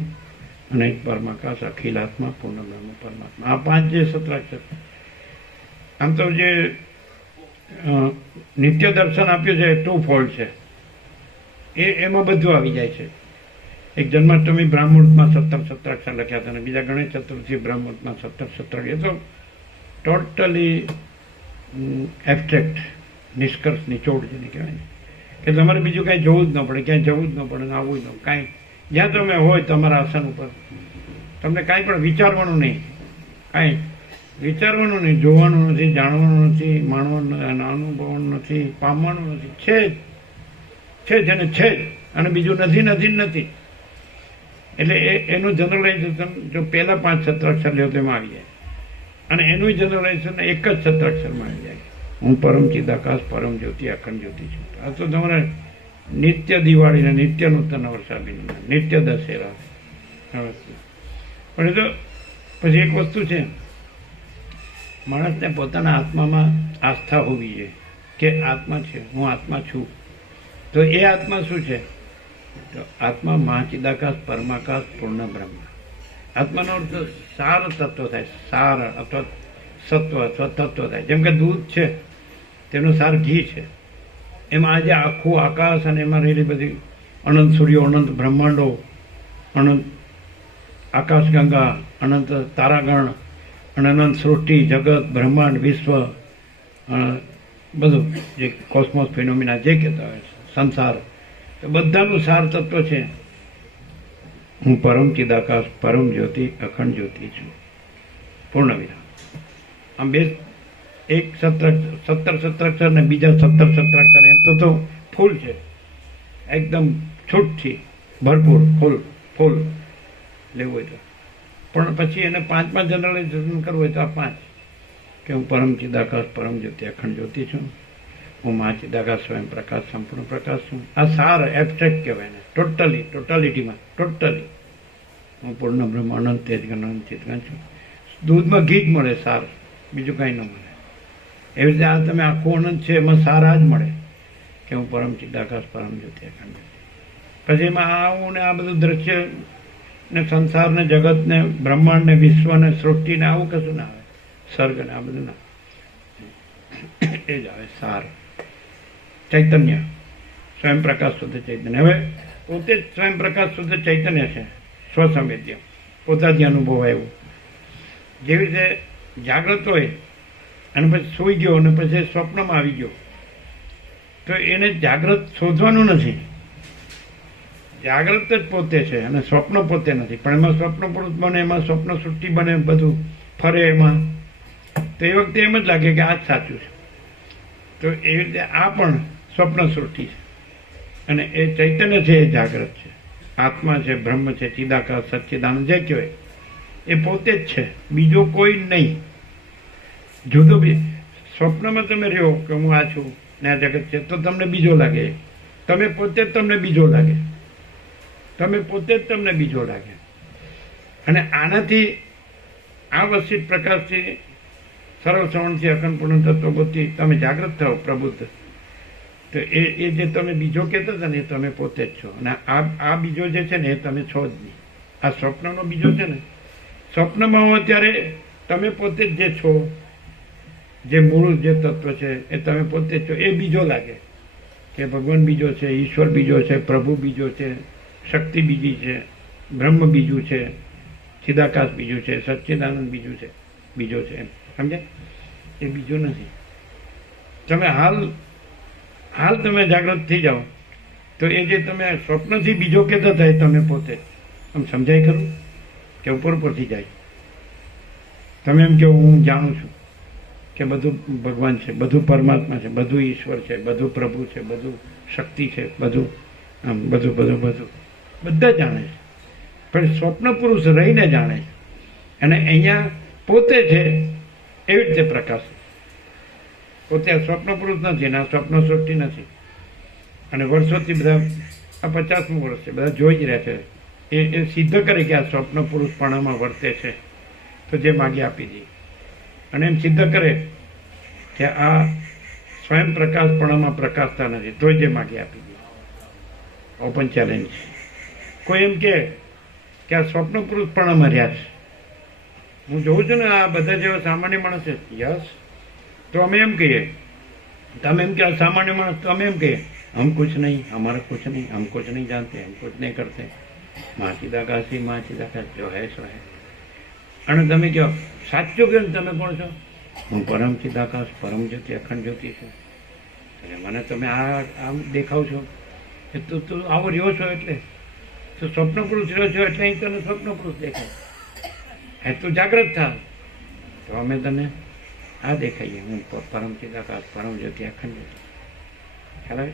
અને એ જ પરમાકાશ, અખિલાત્મા, પૂર્ણ બ્રહ્મ, પરમાત્મા. આ 5 જે સત્રાક્ષર. આમ તો જે નિત્ય દર્શન આપ્યું છે એ 2 ફોલ્ડ છે. એમાં બધું આવી જાય છે. એક જન્માષ્ટમી બ્રાહ્મણમાં 17 સત્રાક્ષર લખ્યા હતા, અને બીજા ગણેશ ચતુર્થી બ્રાહ્મણમાં 17 સત્રાક્ષર. એ તો ટોટલી એબ્સ્ટ્રેક્ટ, નિષ્કર્ષ, નિચોડ જેને કહેવાય ને, કે તમારે બીજું કાંઈ જોવું જ ન પડે, ક્યાંય જવું જ ન પડે, ને આવવું જ ન, કાંઈ જ્યાં તમે હોય તમારા આસન ઉપર, તમને કાંઈ પણ વિચારવાનું નહીં, કાંઈ વિચારવાનું નહીં, જોવાનું નથી, જાણવાનું નથી, માણવાનું, અનુભવવાનું નથી, પામવાનું નથી. છે જેને છે જ, અને બીજું નથી, નથી, નથી. એટલે એનું જનરલાઇઝેશન જો પહેલા 5 સત્રાક્ષર લ્યો તેમાં આવી જાય, અને એનું જનરલાઇઝેશન એક જ સત્રાક્ષરમાં આવી જાય. હું પરમ ચિદાકાશ, પરમ જ્યોતિ, અખંડ જ્યોતિ છું. આ તો તમારે નિત્ય દિવાળી ને નિત્ય નૂતન વર્ષાભિનંદન, નિત્ય દશેરા. પણ એ તો પછી એક વસ્તુ છે, માણસને પોતાના આત્મામાં આસ્થા હોવી જોઈએ. કે આત્મા છે, હું આત્મા છું. તો એ આત્મા શું છે? તો આત્મા મહાચિદાકાશ પરમાકાશ પૂર્ણ બ્રહ્મ. આત્માનો અર્થ સાર તત્વ થાય, સાર અથવા સત્વ અથવા તત્વ થાય. જેમ કે દૂધ છે તેનો સાર ઘી છે, એમાં આજે આખું આકાશ અને એમાં રહેલી બધી અનંત સૂર્યો, અનંત બ્રહ્માંડો, અનંત આકાશગંગા, અનંત તારાગણ અને અનંત સૃષ્ટિ, જગત, બ્રહ્માંડ, વિશ્વ, બધું જે કોસ્મોસ ફિનોમિના જે કહેતા હોય, સંસાર, તો બધાનું સાર તત્વ છે હું પરમ ચિદાકાશ પરમ જ્યોતિ અખંડ જ્યોતિ છું. પૂર્ણ વિરામ. આમ બે, એક 17 સત્રાક્ષર ને બીજા 17 સત્રાક્ષર, એમ તો ફૂલ છે, એકદમ છૂટથી ભરપૂર ફૂલ લેવું હોય તો. પણ પછી એને 5 જનરલાઇઝેશન કરવું હોય તો આ 5 કે હું પરમ ચિદાકાશ પરમ જ્યોતિ અખંડ જ્યોતિ છું, હું મહાચિદાકાશ સ્વયં પ્રકાશ સંપૂર્ણ પ્રકાશ છું. આ સાર એબ્સ્ટ્રેક્ટ કહેવાય ને, ટોટાલિટીમાં ટોટલી હું પૂર્ણ બ્રહ્મ અનંત તેજ અનંત ચિતગણ છું. દૂધમાં ઘી જ મળે સાર, બીજું કાંઈ ન મળે. એવી રીતે આ તમે આખું અનંત છે એમાં સાર આ જ મળે કે હું પરમ ચિદાકાશ પરમ જ્યોતિ અખંડ જ્યોતિ. પછી એમાં આવું ને આ બધું દ્રશ્ય ને સંસાર ને જગત ને બ્રહ્માંડ ને વિશ્વ ને સૃષ્ટિ ને આવું કશું ના આવે, સર્ગ ને આ બધું ના, એ જ આવે સાર. ચૈતન્ય, સ્વયં પ્રકાશ શુદ્ધ ચૈતન્ય. હવે પોતે જ સ્વયં પ્રકાશ શુદ્ધ ચૈતન્ય છે, સ્વસંવેદ્ય, પોતાથી અનુભવ આવ્યો. જેવી રીતે જાગ્રત હોય અને પછી સૂઈ ગયો અને પછી સ્વપ્નમાં આવી ગયો, તો એને જાગ્રત શોધવાનું નથી, જાગ્રત જ પોતે છે અને સ્વપ્ન પોતે નથી. પણ એમાં સ્વપ્ન પુરુષ બને, એમાં સ્વપ્ન સૃષ્ટિ બને, બધું ફરે એમાં, તો એ વખતે એમ જ લાગે કે આ જ સાચું છે. તો એવી રીતે આ પણ સ્વપ્ન સૃષ્ટિ છે અને એ ચૈતન્ય છે, એ જાગ્રત છે, આત્મા છે, બ્રહ્મ છે, ચિદાકાશ સચ્ચિદાનંદ જે કહેવાય એ પોતે જ છે, બીજો કોઈ નહીં. જુદો બી સ્વપ્નમાં તમે રહ્યો કે હું આ છું ને આ જગત છે, તો તમને બીજો લાગે, તમે પોતે જ તમને બીજો લાગે, તમે પોતે જ તમને બીજો લાગે. અને આનાથી આ વસિત પ્રકાશથી, સરળ શ્રવણથી, અખંડ પૂર્ણ તત્વબોધથી તમે જાગૃત થાઓ, પ્રબુદ્ધ, તો એ જે તમે બીજો કહેતા હતા ને એ તમે પોતે જ છો. અને આ બીજો જે છે ને એ તમે છો જ નહીં. આ સ્વપ્નનો બીજો છે ને, સ્વપ્નમાં હો ત્યારે તમે પોતે જ જે છો, જે મૂળ જે તત્વ છે એ તમે પોતે જ છો. એ બીજો લાગે કે ભગવાન બીજો છે, ઈશ્વર બીજો છે, પ્રભુ બીજો છે, શક્તિ બીજી છે, બ્રહ્મ બીજું છે, ચિદાકાશ બીજું છે, સચ્ચિદાનંદ બીજું છે, બીજો છે, એમ સમજે? એ બીજું નથી. તમે હાલ તમે જાગૃત થઈ જાઓ તો એ જે તમે સ્વપ્નથી બીજો કહેતા હતા એ તમે પોતે, આમ સમજાય ખરું કે ઉપરથી જાય. તમે એમ કહો હું જાણું છું કે બધું ભગવાન છે, બધું પરમાત્મા છે, બધું ઈશ્વર છે, બધું પ્રભુ છે, બધું શક્તિ છે, બધું આમ બધું બધા જાણે છે. પણ સ્વપ્ન પુરુષ રહીને જાણે છે અને અહીંયા પોતે છે એવી રીતે પ્રકાશ. પોતે આ સ્વપ્ન પુરુષ નથી અને આ સ્વપ્ન સૃષ્ટિ નથી. અને વર્ષોથી બધા આ 50મું વર્ષ છે, બધા જોઈ જ રહ્યા છે. એ સિદ્ધ કરે કે આ સ્વપ્ન પુરુષપણામાં વર્તે છે તો જે માગી આપી દે. અને એમ સિદ્ધ કરે કે આ સ્વયં પ્રકાશપણામાં પ્રકાશતા નથી તો જે માગી આપી દે. Open challenge. કોઈ એમ કે આ સ્વપ્ન પુરુષપણામાં રહ્યા છે, હું જોઉં છું ને આ બધા જેવા સામાન્ય માણસ છે, યસ, તો અમે એમ કહીએ, તમે એમ કે આ સામાન્ય માણસ, તો અમે એમ કહીએ હમ કુછ નહીં, હમારા કુછ નહીં, હમ કુછ નહીં જાનતે, હમ કુછ નહીં કરતે, મહાચિદાકાશ જો હૈ સો હૈ. અને તમે કહો સાચું કહો તમે કોણ છો? હું પરમ ચિદાકાશ પરમ જ્યોતિ અખંડ જ્યોતિ છું. એટલે મને તમે આમ દેખાવ છો કે તું આવો રહ્યો છો, એટલે તો સ્વપ્ન પુરુષ રહ્યો છો એટલે અહીં તને સ્વપ્ન પુરુષ દેખાય. એ તું જાગ્રત થા તો અમે તને આ દેખાઈએ, હું પરમ ચિદાકાશ પરમ જ્યોતિ અખંડ જ્યોતિ. ખ્યાલ આવે?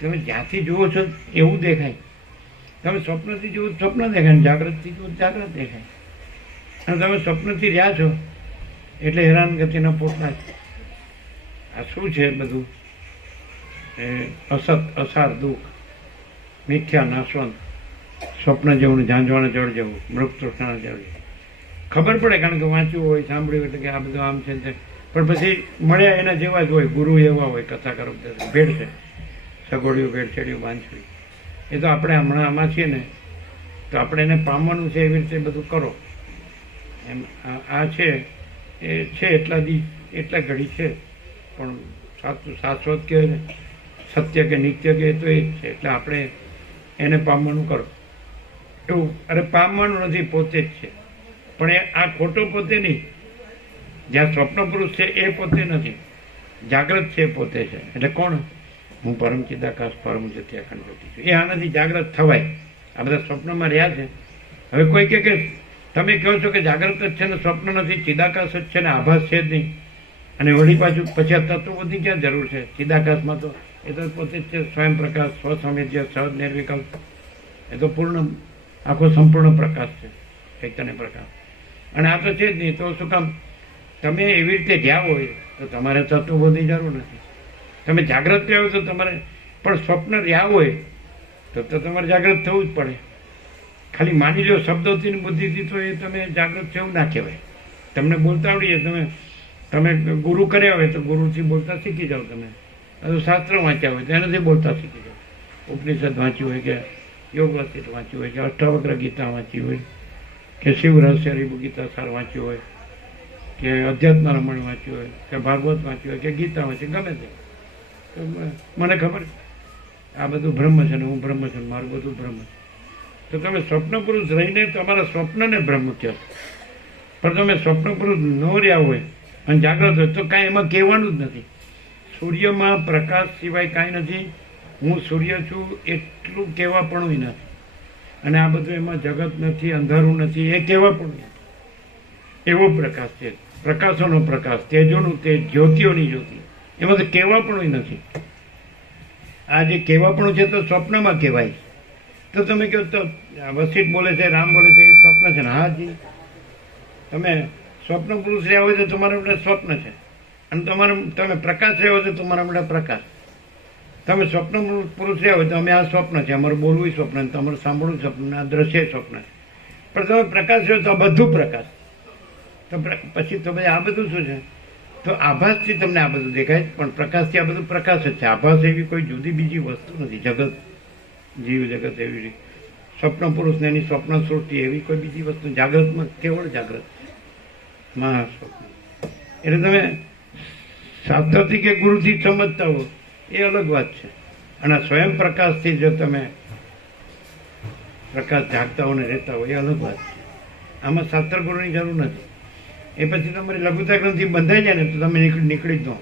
તમે જ્યાંથી જુઓ છો એવું દેખાય. તમે સ્વપ્નથી જુઓ સ્વપ્ન દેખાય, જાગ્રતથી જુઓ જાગ્રત દેખાય. અને તમે સ્વપ્નથી રહ્યા છો એટલે હેરાનગતિના પોટલા છે. આ શું છે બધું? એ અસત, અસાર, દુઃખ, મિથ્યા, નાશવંત, સ્વપ્ન જેવું, ઝાંઝવાના જળ જેવું, મૃગ તૃષ્ણાના જળ જેવું. ખબર પડે કારણ કે વાંચ્યું હોય, સાંભળ્યું, એટલે કે આ બધું આમ છે. પણ પછી મળ્યા એના જેવા જ હોય, ગુરુ એવા હોય, કથાકારો ભેડ છે, સગોડિયું ભેડછેડિયું વાંચવી. એ તો આપણે હમણાં આમાં છીએ ને, તો આપણે એને પામવાનું છે એવી રીતે બધું કરો એમ. આ છે એ છે એટલા ઘડી છે, પણ શાશ્વત કે સત્ય કે નિત્ય કે તો એ જ છે. એટલે આપણે એને પામવાનું કરો એવું. અરે પામવાનું નથી, પોતે જ છે. પણ એ આ ખોટો પોતે નહીં. જ્યાં સ્વપ્ન પુરુષ છે એ પોતે નથી, જાગ્રત છે એ પોતે છે. એટલે કોણ? હું પરમ ચિદાકાશ પરમ જ્યોતિ અખંડ જ્યોતિ છું. એ આનાથી જાગ્રત થવાય. આ બધા સ્વપ્નમાં રહ્યા છે. હવે કોઈ કે તમે કહો છો કે જાગ્રત જ છે ને સ્વપ્ન નથી, ચિદાકાશ જ છે ને આભાસ છે જ નહીં, અને વળી પાછું પછી આ તત્વોની ક્યાં જરૂર છે? ચિદાકાશમાં તો એ તો પોતે જ છે, સ્વયં પ્રકાશ, સ્વસંવેદ્ય, સહજ નિર્વિકલ્પ. એ તો પૂર્ણ આખો સંપૂર્ણ પ્રકાશ છે, ચૈતન્ય પ્રકાશ. અને આ તો છે જ નહીં. તો શું કામ તમે એવી રીતે ગયા હોય તો તમારે તત્વબોધની જરૂર નથી. તમે જાગ્રત રહ્યા હોય તો તમારે, પણ સ્વપ્ન રહ્યા હોય તો તમારે જાગ્રત થવું જ પડે. ખાલી માની લો શબ્દોથી ને બુદ્ધિથી તો એ તમે જાગ્રત થયું ના કહેવાય. તમને બોલતા આવડી જાય, તમે ગુરુ કર્યા હોય તો ગુરુથી બોલતા શીખી જાઓ. તમે શાસ્ત્ર વાંચ્યા હોય તો એનાથી બોલતા શીખી જાઓ. ઉપનિષદ વાંચ્યું હોય કે યોગ વાસિત વાંચ્યું હોય કે અષ્ટાવક્ર ગીતા વાંચી હોય કે શિવ રહસ્ય ગીતા સાર વાંચ્યું હોય કે અધ્યાત્મ રમણ વાંચ્યું હોય કે ભાગવત વાંચ્યું હોય કે ગીતા વાંચી, ગમે તે. તો મને ખબર આ બધું બ્રહ્મ છે ને હું બ્રહ્મ છું, મારું બધું બ્રહ્મ છે. તો તમે સ્વપ્ન પુરુષ રહીને તમારા સ્વપ્નને બ્રહ્મ કહો. પણ તમે સ્વપ્ન પુરુષ ન રહ્યા હોય અને જાગ્રત હોય તો કાંઈ એમાં કહેવાનું જ નથી. સૂર્યમાં પ્રકાશ સિવાય કાંઈ નથી. હું સૂર્ય છું એટલું કહેવા પણ નથી. અને આ બધું એમાં જગત નથી, અંધારું નથી, એ કહેવા પણ નથી. એવો પ્રકાશ છે, પ્રકાશોનો પ્રકાશ, તેજોનું તેજ, જ્યોતિઓની જ્યોતિ. એમાં તો કહેવા પણ નથી. આ જે કહેવા પણ છે તો સ્વપ્નમાં કહેવાય. તો તમે કહો તો વસિષ્ઠ બોલે છે, રામ બોલે છે, એ સ્વપ્ન છે ને? હા જી, તમે સ્વપ્ન પુરુષ રહ્યા હોય તો તમારા માટે સ્વપ્ન છે, અને તમે પ્રકાશ રહ્યા હોય તો તમારા માટે પ્રકાશ. તમે સ્વપ્ન પુરુષ રહ્યા હોય તો અમે આ સ્વપ્ન છે, અમારું બોલવું સ્વપ્ન, તમારું સાંભળવું સ્વપ્ન, આ દ્રશ્ય સ્વપ્ન છે. પણ તમે પ્રકાશ રહ્યો તો આ બધું પ્રકાશ. તો પછી તો ભાઈ આ બધું શું છે? તો આભાસથી તમને આ બધું દેખાય, પણ પ્રકાશથી આ બધું પ્રકાશ જ છે. આભાસ એવી કોઈ જુદી બીજી વસ્તુ નથી. જગત, જીવ જગત એવી રીતે સ્વપ્ન પુરુષને એની સ્વપ્ન સૃષ્ટિ એવી કોઈ બીજી વસ્તુ. જાગ્રતમાં કેવળ જાગ્રત, મહાસ્વપ્ન. એટલે તમે શાસ્ત્રથી કે ગુરુથી સમજતા હો એ અલગ વાત છે. અને સ્વયં પ્રકાશથી જો તમે પ્રકાશ જાગતા હો ને રહેતા હો એ અલગ વાત છે. આમાં શાસ્ત્ર ગુરુની જરૂર નથી. એ પછી તમારી લઘુતા ગ્રંથિ બંધાઈ જાય ને તો તમે નીકળી જ દો,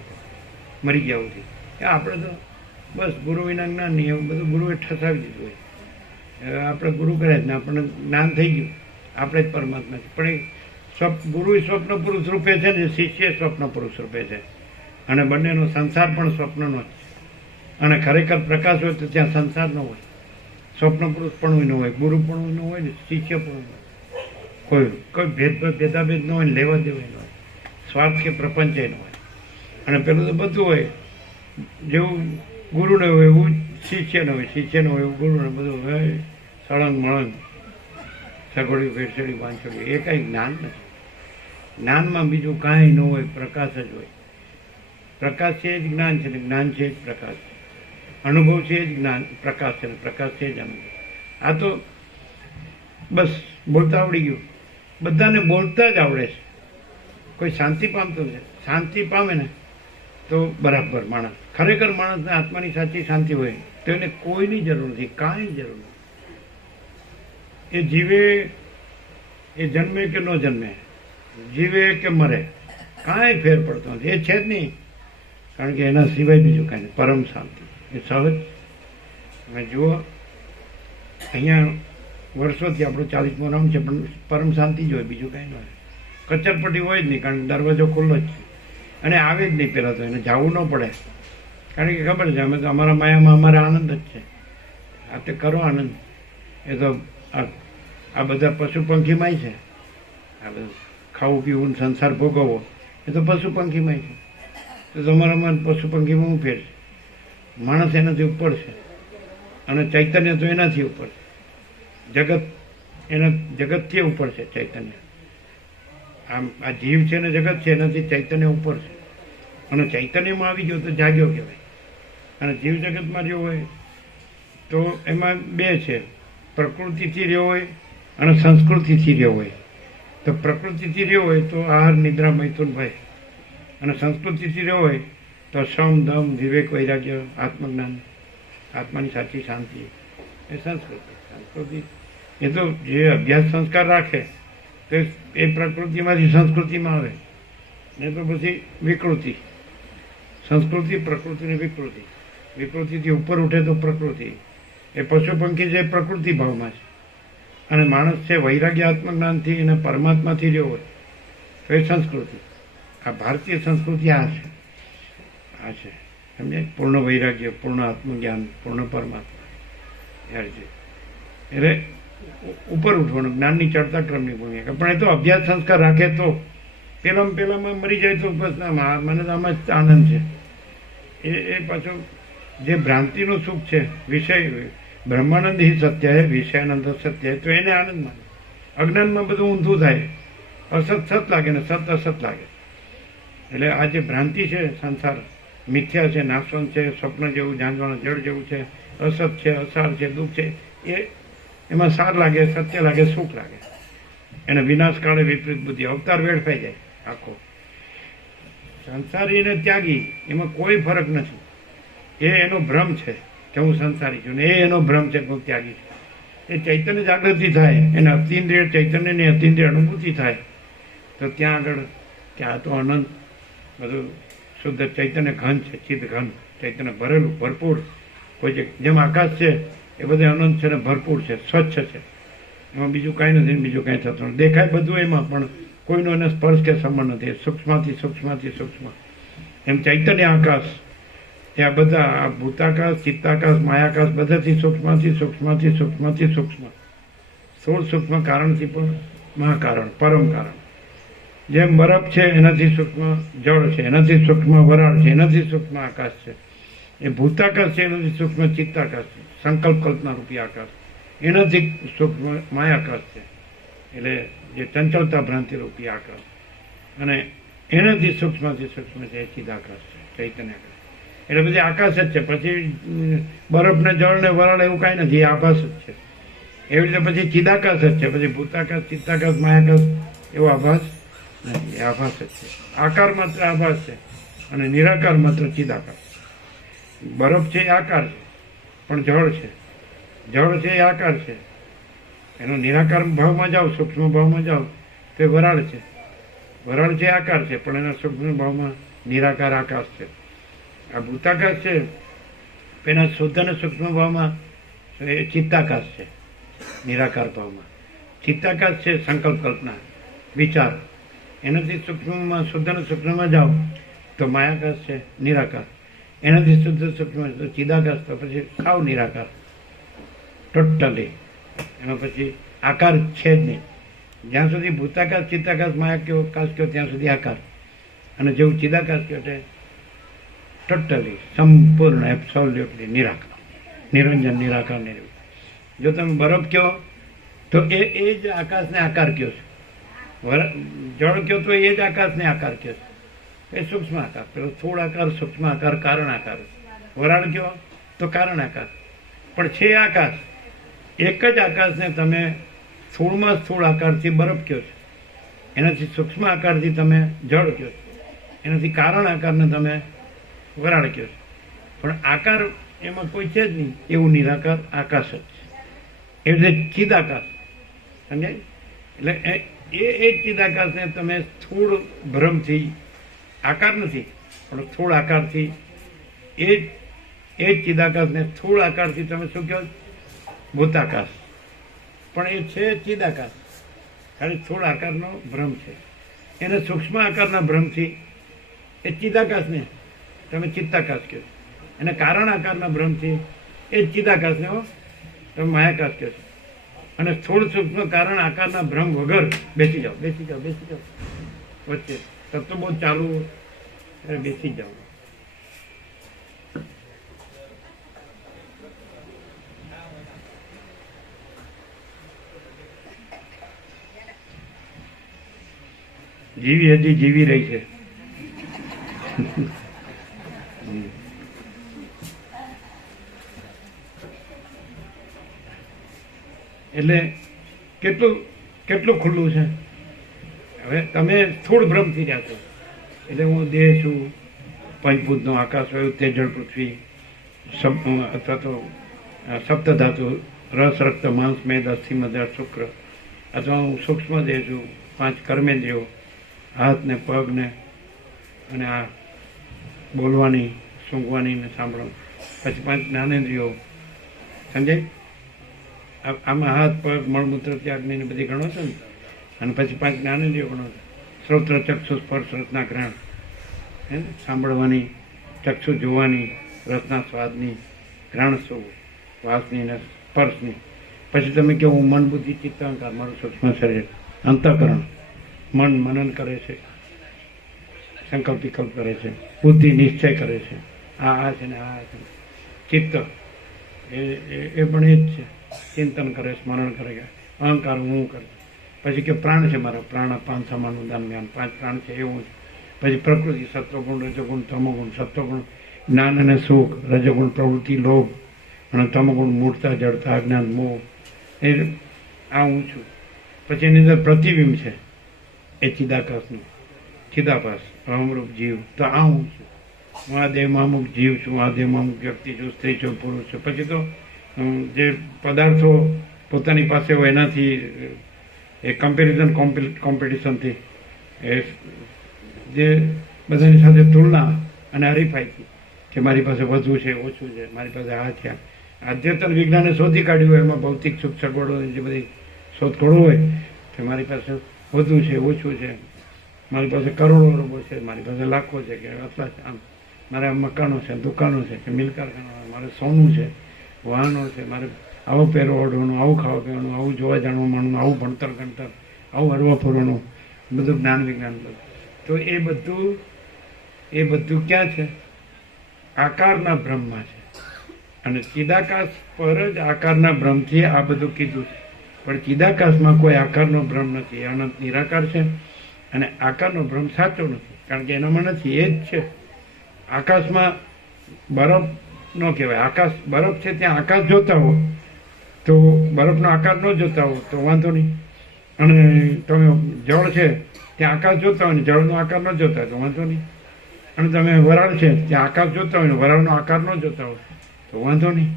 મરી ગયા હોતી. આપણે તો બસ ગુરુ વિના જ્ઞાન નહીં, એવું બધું ગુરુએ ઠસાવી દીધું હોય. આપણે ગુરુ કર્યા જ ને આપણને જ્ઞાન થઈ ગયું, આપણે જ પરમાત્મા છે. પણ એ ગુરુ સ્વપ્ન પુરુષ રૂપે છે ને શિષ્ય સ્વપ્ન પુરુષ રૂપે છે. અને બંનેનો સંસાર પણ સ્વપ્નનો જ છે. અને ખરેખર પ્રકાશ હોય તો ત્યાં સંસાર ન હોય, સ્વપ્ન પુરુષ પણ ન હોય, ગુરુ પણ ન હોય ને શિષ્ય પણ હોય. કોઈ ભેદાભેદ ન હોય ને લેવા દેવાય ન હોય, સ્વાર્થ કે પ્રપંચ ન હોય. અને પેલું તો બધું હોય, જેવું ગુરુ ન હોય એવું શિષ્ય ન હોય, શિષ્ય ન હોય એવું ગુરુ ને બધું હોય. સળંગ મળંગ, સગોડી ભેળસેડી વાંચોડી, એ કાંઈ જ્ઞાન નથી. જ્ઞાનમાં બીજું કાંઈ ન હોય, પ્રકાશ જ હોય. પ્રકાશ છે જ જ્ઞાન છે ને જ્ઞાન છે જ પ્રકાશ છે. અનુભવ છે જ જ્ઞાન પ્રકાશ છે ને પ્રકાશ છે જ અનુભવ. આ તો બસ બોલતા આવડી ગયું. બધાને બોલતા જ આવડે છે. કોઈ શાંતિ પામતો છે, શાંતિ પામે ને તો બરાબર માણસ. ખરેખર માણસને આત્માની સાચી શાંતિ હોય તો એને કોઈની જરૂર નથી, કાંઈ જરૂર નથી. એ જીવે, એ જન્મે કે ન જન્મે, જીવે કે મરે, કાંઈ ફેર પડતો નથી. એ છે જ નહીં. કારણ કે એના સિવાય બીજું કાંઈ નહીં. પરમ શાંતિ એ સહજ. તમે જુઓ અહીંયા વર્ષોથી આપણું 40મો રાઉન્ડ છે, પણ પરમ શાંતિ જ હોય, બીજું કાંઈ ન હોય. કચરપટ્ટી હોય જ નહીં, કારણ કે દરવાજો ખુલ્લો જ છે. અને આવે જ નહીં પહેલાં તો એને જવું ન પડે, કારણ કે ખબર છે અમે તો અમારા માયામાં અમારે આનંદ જ છે. આ તે કરો આનંદ. એ તો આ બધા પશુ પંખીમાંય છે. આ બધું ખાવું પીવું સંસાર ભોગવવો એ તો પશુ પંખીમાંય છે. તો તમારામાં પશુ પંખીમાં હું ફેર છે? માણસ એનાથી ઉપર છે, અને ચૈતન્ય તો એનાથી ઉપર છે. જગત એના જગતથી ઉપર છે ચૈતન્ય. આ જીવ છે ને જગત છે એનાથી ચૈતન્ય ઉપર છે. અને ચૈતન્યમાં આવી ગયો તો જાગ્યો કહેવાય. અને જીવ જગતમાં રહ્યો હોય તો એમાં બે છે, પ્રકૃતિથી રહ્યો હોય અને સંસ્કૃતિથી રહ્યો હોય. તો પ્રકૃતિથી રહ્યો હોય તો આહાર નિદ્રા મૈથુન ભય, અને સંસ્કૃતિથી રહ્યો હોય તો સમ દમ વિવેક વૈરાગ્ય આત્મજ્ઞાન, આત્માની સાચી શાંતિ, એ સંસ્કૃતિ. એ તો જે અભ્યાસ સંસ્કાર રાખે તો એ પ્રકૃતિમાંથી સંસ્કૃતિમાં આવે, ને તો પછી વિકૃતિ. સંસ્કૃતિ, પ્રકૃતિની વિકૃતિ. વિકૃતિથી ઉપર ઉઠે તો પ્રકૃતિ. એ પશુ પંખી છે પ્રકૃતિ ભાવમાં છે, અને માણસ છે વૈરાગ્ય આત્મજ્ઞાનથી અને પરમાત્માથી રહ્યો હોય તો એ સંસ્કૃતિ. આ ભારતીય સંસ્કૃતિ આ છે સમજે, પૂર્ણ વૈરાગ્ય, પૂર્ણ આત્મજ્ઞાન, પૂર્ણ પરમાત્મા યાર છે. એટલે ઉપર ઉઠવાનું, જ્ઞાનની ચડતા ક્રમની ભૂમિકા. પણ એ તો અભ્યાસ સંસ્કાર રાખે તો પેલામાં મરી જાય તો બસ ના, મને તો આમાં જ આનંદ છે. એ પાછું જે ભ્રાંતિનું સુખ છે, વિષય બ્રહ્માનંદ હિ સત્ય હે, વિષયાનંદ સત્ય હે, તો એને આનંદ માને. અજ્ઞાનમાં બધું ઊંધું થાય, અસત સત લાગે ને સત અસત લાગે. એટલે આ જે ભ્રાંતિ છે, સંસાર મિથ્યા છે, નાશવંત છે, સ્વપ્ન જેવું, જાણવાનું જળ જેવું છે, અસત છે, અસાર છે, દુઃખ છે, એમાં સાર લાગે, સત્ય લાગે, સુખ લાગે. એને વિનાશ કાળે વિપરીત બુદ્ધિ, અવતાર વેડફાઈ જાય આખો. સંસારી ને ત્યાગી એમાં કોઈ ફરક નથી. એ એનો ભ્રમ છે કે હું સંસારી છું, ને એ એનો ભ્રમ છે કે હું ત્યાગી છું. એ ચૈતન્ય જાગૃતિ થાય, એને અતિન્દ્રિય ચૈતન્યની અતિન્દ્રિય અનુભૂતિ થાય તો ત્યાં આગળ કે આ તો અનંત બધું શુદ્ધ ચૈતન્ય ઘન છે, ચિત્ત ઘન ચૈતન્ય ભરેલું ભરપૂર. કોઈ જેમ આકાશ છે એ બધે અનંત છે ને ભરપૂર છે, સ્વચ્છ છે, એમાં બીજું કાંઈ નથી, બીજું કાંઈ થતું નથી. દેખાય બધું એમાં, પણ કોઈનો એને સ્પર્શ કે સંબંધ નથી. સૂક્ષ્મથી સૂક્ષ્મ એમ ચૈતન્ય આકાશ, એ આ બધા આ ભૂતાકાશ, ચિત્તાકાશ, માયાકાશ બધાથી સૂક્ષ્મથી સૂક્ષ્મ, સ્થૂળ સૂક્ષ્મ કારણથી પણ મહાકારણ, પરમ કારણ. જેમ બરફ છે એનાથી સૂક્ષ્મ જળ છે, એનાથી સૂક્ષ્મ વરાળ છે, એનાથી સૂક્ષ્મ આકાશ છે. એ ભૂતાકાશ છે એનાથી સૂક્ષ્મ ચિત્તાકાશ છે, સંકલ્પ કલ્પના રૂપી આકાશ. એનાથી સૂક્ષ્મ માયાકાશ છે, એટલે જે ચંચળતા ભ્રાંતિ રૂપી આકાશ. અને એનાથી સૂક્ષ્મથી સૂક્ષ્મ છે એ ચિદાકાશ છે, ચૈતન્ય આકાશ. એટલે બધી આકાશ જ છે. પછી બરફ ને જળ ને વરાળ એવું કાંઈ નથી, આભાસ જ છે. એવી રીતે પછી ચિદાકાશ જ છે. પછી ભૂતાકાશ, ચિત્તાકાશ, માયાકાશ એવો આભાસ નથી, આભાસ જ છે. આકાર માત્ર આભાસ છે અને નિરાકાર માત્ર ચિદાકાશ. બરફ છે એ આકાર છે, પણ જળ છે. જળ છે એ આકાર છે. એનો નિરાકાર ભાવમાં જાઓ, સૂક્ષ્મ ભાવમાં જાઓ તો એ વરાળ છે. વરાળ છે આકાર છે, પણ એના સૂક્ષ્મ ભાવમાં નિરાકાર આકાશ છે. આ ભૂતાકાશ છે એના શુદ્ધ અને સૂક્ષ્મ ભાવમાં એ ચિત્તાકાશ છે, નિરાકાર ભાવમાં. ચિત્તાકાશ છે સંકલ્પ કલ્પના વિચાર, એનાથી સૂક્ષ્મમાં શુદ્ધ અને સૂક્ષ્મમાં જાઓ તો માયાકાશ છે નિરાકાર. એનાથી શુદ્ધ સૂક્ષ્મ તો ચિદાકાશ, તો પછી સાવ નિરાકાર ટોટલી. એમાં પછી આકાર છે જ નહીં. જ્યાં સુધી ભૂતાકાશ, ચિત્તાકાશ, માયાકાશ કહો ત્યાં સુધી આકાર, અને જેવું ચિદાકાશ કહો એટલે ટોટલી સંપૂર્ણ એબ્સોલ્યુટલી નિરાકાર, નિરંજન, નિરાકાર, નિર્વિકાર. જો તમે બરફ કહો તો એ જ આકાશને આકાર કહો છો. જળ કહો તો એ જ આકાશને આકાર કહો છો. એ સૂક્ષ્મ આકાર, પેલો સ્થૂળ આકાર, સૂક્ષ્મ આકાર, કારણ આકાર. વરાળ કહો તો કારણ આકાર, પણ છે આકાશ. એક જ આકાશને તમે સ્થૂળમાં સ્થૂળ આકારથી બરફ કહો છો, એનાથી સૂક્ષ્મ આકારથી તમે જળ કહો છો, એનાથી કારણ આકારને તમે વરાળ કહો છો. પણ આકાર એમાં કોઈ છે જ નહીં, એવું નિરાકાર આકાશ જ છે. એવી રીતે ચિદાકાશ, સમજાય? એટલે એ ચિદાકાશને તમે સ્થૂળ ભ્રમથી, આકાર નથી પણ સ્થૂળ આકારથી, એ જ ચિદાકાશને સ્થૂળ આકારથી તમે શું કહો? ભૂતાકાશ. પણ એ છે ચિદાકાશ, ખાલી સ્થૂળ આકારનો ભ્રમ છે. એને સૂક્ષ્મ આકારના ભ્રમથી એ ચિદાકાશને તમે ચિત્તાકાશ કહો. એને કારણ આકારના ભ્રમથી એ જ ચિદાકાશને તમે માયાકાશ કહો છો. અને સ્થૂળ સૂક્ષ્મ કારણ આકારના ભ્રમ વગર બેસી જાઓ વચ્ચે તત્વબોધ ચાલુ, બેસી જાઓ. જીવી હજી જીવી રહી છે. એટલે કેટલું કેટલું ખુલ્લું છે. હવે તમે સ્થૂળ ભ્રમથી રહ્યા છો, એટલે હું દેહ છું, પંચભૂતનો આકાશ, વાયુ, તેજ, જળ, પૃથ્વી, અથવા તો સપ્તધાતુ, રસ, રક્ત, માંસ, મેદ, અસ્થિ, મદર, શુક્ર, અથવા હું સૂક્ષ્મ દેહ છું, 5 કર્મેન્દ્રિયો, હાથ ને પગ ને, અને આ બોલવાની, સૂંઘવાની ને સાંભળવાની, પછી 5 જ્ઞાનેન્દ્રિયો. સમજાય? આમાં હાથ, પગ, મળમૂત્ર, ત્યાગની ને બધી ગણો છો ને, અને પછી 5 જ્ઞાનેન્દ્રિયો ગણો છો. શ્રોત્ર, ચક્ષુ, સ્પર્શ, રસના ગ્રહણ, હે ને, સાંભળવાની, ચક્ષુ જોવાની, રસના સ્વાદની, ગ્રહણ શું, વાસની ને સ્પર્શની. પછી તમે કહો હું મન, બુદ્ધિ, ચિત્ત, અહંકાર, મારું સૂક્ષ્મ શરીર, અંતઃકરણ, મન મનન કરે છે, સંકલ્પ વિકલ્પ કરે છે, બુદ્ધિ નિશ્ચય કરે છે, આ છે ને આ છે, ચિત્ત એ પણ એ જ છે, ચિંતન કરે, સ્મરણ કરે, અહંકાર હું કરે. પછી કે પ્રાણ છે મારા, પ્રાણ અપાન સમાન ઉદાન જ્ઞાન, 5 પ્રાણ છે એવું છે. પછી પ્રકૃતિ, સત્વગુણ, રજોગુણ, તમોગુણ. સત્વગુણ જ્ઞાન અને સુખ, રજોગુણ પ્રવૃત્તિ, લોભ, અને તમોગુણ મૂર્તા, જડતા, અજ્ઞાન, મોહ. એ આ હું છું. પછી એની અંદર પ્રતિબિંબ છે, એ ચિદાકાશનું, ચિદાભાસ, અહમરૂપ જીવ. તો આ હું છું. હું આ દેહમાં અમુક જીવ છું, આ દેહમાં અમુક વ્યક્તિ છું, સ્ત્રી છું, પુરુષ છું. પછી તો જે પદાર્થો પોતાની પાસે હોય એનાથી એ કમ્પેરિઝન, કોમ્પિટિશનથી, એ જે બધાની સાથે તુલના અને હરીફાઈથી, કે મારી પાસે વધુ છે, ઓછું છે, મારી પાસે આ છે. અદ્યતન વિજ્ઞાને શોધી કાઢ્યું હોય એમાં ભૌતિક સુખ સગવડોની જે બધી શોધખોળો હોય, કે મારી પાસે વધુ છે, ઓછું છે, મારી પાસે કરોડો અરબો છે, મારી પાસે લાખો છે, કે આટલા છે, આમ મારે મકાનો છે, દુકાનો છે, કે મિલ કારખાના, મારે સોનું છે, વાહનો છે, મારે આવો પહેરવા ઓઢવાનું, આવું ખાવા પીવાનું, આવું જોવા જાણવા માંડવાનું, આવું ભણતર ગણતર, આવું હરવા ફરવાનું, બધું જ્ઞાન વિજ્ઞાન. તો એ બધું ક્યાં છે? આકારના બ્રહ્મમાં છે. અને ચિદાકાશ પર જ આકારના બ્રહ્મથી આ બધું કીધું છે. પણ ચિદાકાશમાં કોઈ આકારનો બ્રહ્મ નથી, અનંત નિરાકાર છે. અને આકારનો બ્રહ્મ સાચો નથી, કારણ કે એનામાં નથી, એ જ છે. આકાશમાં બરફ ન કહેવાય, આકાશ બરફ છે, ત્યાં આકાશ જોતા હો તો બરફનો આકાર ન જોતા હો તો વાંધો નહીં. અને તમે જળ છે ત્યાં આકાશ જોતા હોય ને જળનો આકાર ન જોતા હોય તો વાંધો નહીં. અને તમે વરાળ છે ત્યાં આકાશ જોતા હોય ને વરાળનો આકાર ન જોતા હોય તો વાંધો નહીં.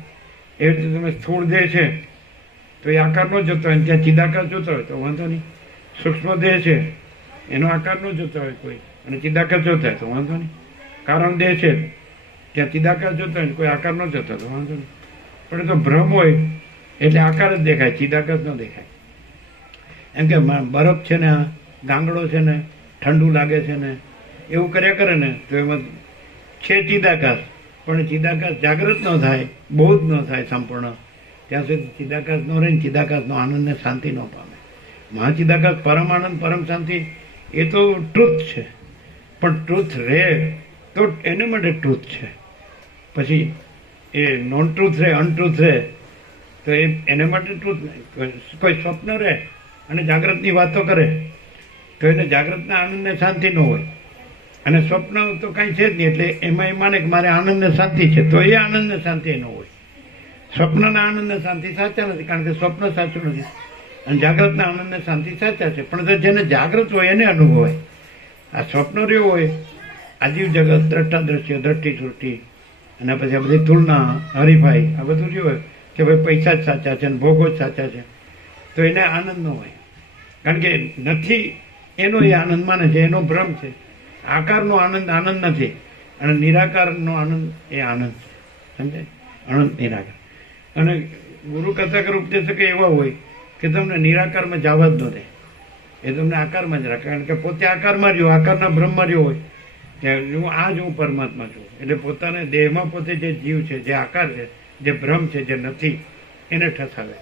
એવી રીતે તમે સ્થૂળ દેહ છે તો એ આકાર ન જોતા હોય ત્યાં ચિદાકાશ જોતા હોય તો વાંધો નહીં. સૂક્ષ્મ દેહ છે એનો આકાર ન જોતા હોય કોઈ અને ચિદાકાશ જોતા હોય તો વાંધો નહીં. કારણ દેહ છે ત્યાં ચિદાકાશ જોતા હોય કોઈ આકાર ન જોતા તો વાંધો નહીં. પણ એ તો ભ્રમ હોય એટલે આકાર જ દેખાય, ચિદાકાશ ન દેખાય. એમ કે બરફ છે ને, આ ગાંગડો છે ને, ઠંડુ લાગે છે ને, એવું કર્યા કરે ને તો એમાં છે ચિદાકાશ. પણ ચિદાકાશ જાગૃત ન થાય, બોધ ન થાય સંપૂર્ણ, ત્યાં સુધી ચિદાકાશ ન રહે, ચિદાકાશનો આનંદ ને શાંતિ ન પામે. મહાચિદાકાશ, પરમ આનંદ, પરમ શાંતિ, એ તો ટ્રુથ છે. પણ ટ્રુથ રહે તો એને માટે ટ્રુથ છે. પછી એ નોન ટ્રુથ રહે, અનટ્રુથ રહે તો એને માટે ટ્રુથ નહીં. કોઈ સ્વપ્ન રહે અને જાગ્રતની વાતો કરે તો એને જાગ્રતના આનંદ ને શાંતિ ન હોય. અને સ્વપ્ન તો કાંઈ છે જ નહીં, એટલે એમાં એ માને કે મારે આનંદ ને શાંતિ છે, તો એ આનંદ ને શાંતિ ન હોય. સ્વપ્નના આનંદ ને શાંતિ સાચા નથી, કારણ કે સ્વપ્ન સાચું નથી. અને જાગ્રતના આનંદ ને શાંતિ સાચા છે, પણ જેને જાગૃત હોય એને અનુભવાય. આ સ્વપ્ન રહ્યો હોય, આજીવ જગત, દ્રષ્ટા દ્રશ્ય, દ્રષ્ટિ સૃષ્ટિ, અને પછી આ બધી તુલના, હરીફાઈ, આ બધું રહ્યું હોય કે ભાઈ પૈસા જ સાચા છે અને ભોગો જ સાચા છે, તો એને આનંદ ન હોય. કારણ કે નથી એનો એ આનંદ માને છે, એનો ભ્રમ છે. આકારનો આનંદ આનંદ નથી, અને નિરાકારનો આનંદ એ આનંદ છે. સમજાય? અનંત નિરાકાર. અને ગુરુ કથાકર ઉપદેશક એવા હોય કે તમને નિરાકારમાં જવા જ ન દે, એ તમને આકારમાં જ રાખે. કારણ કે પોતે આકારમાં રહ્યો, આકારના બ્રહ્મમાં રહ્યો હોય કે હું આ જ હું પરમાત્મા છું. એટલે પોતાને દેહમાં પોતે જે જીવ છે, જે આકાર છે, જે ભ્રમ છે, જે નથી, એને ઠસાવે.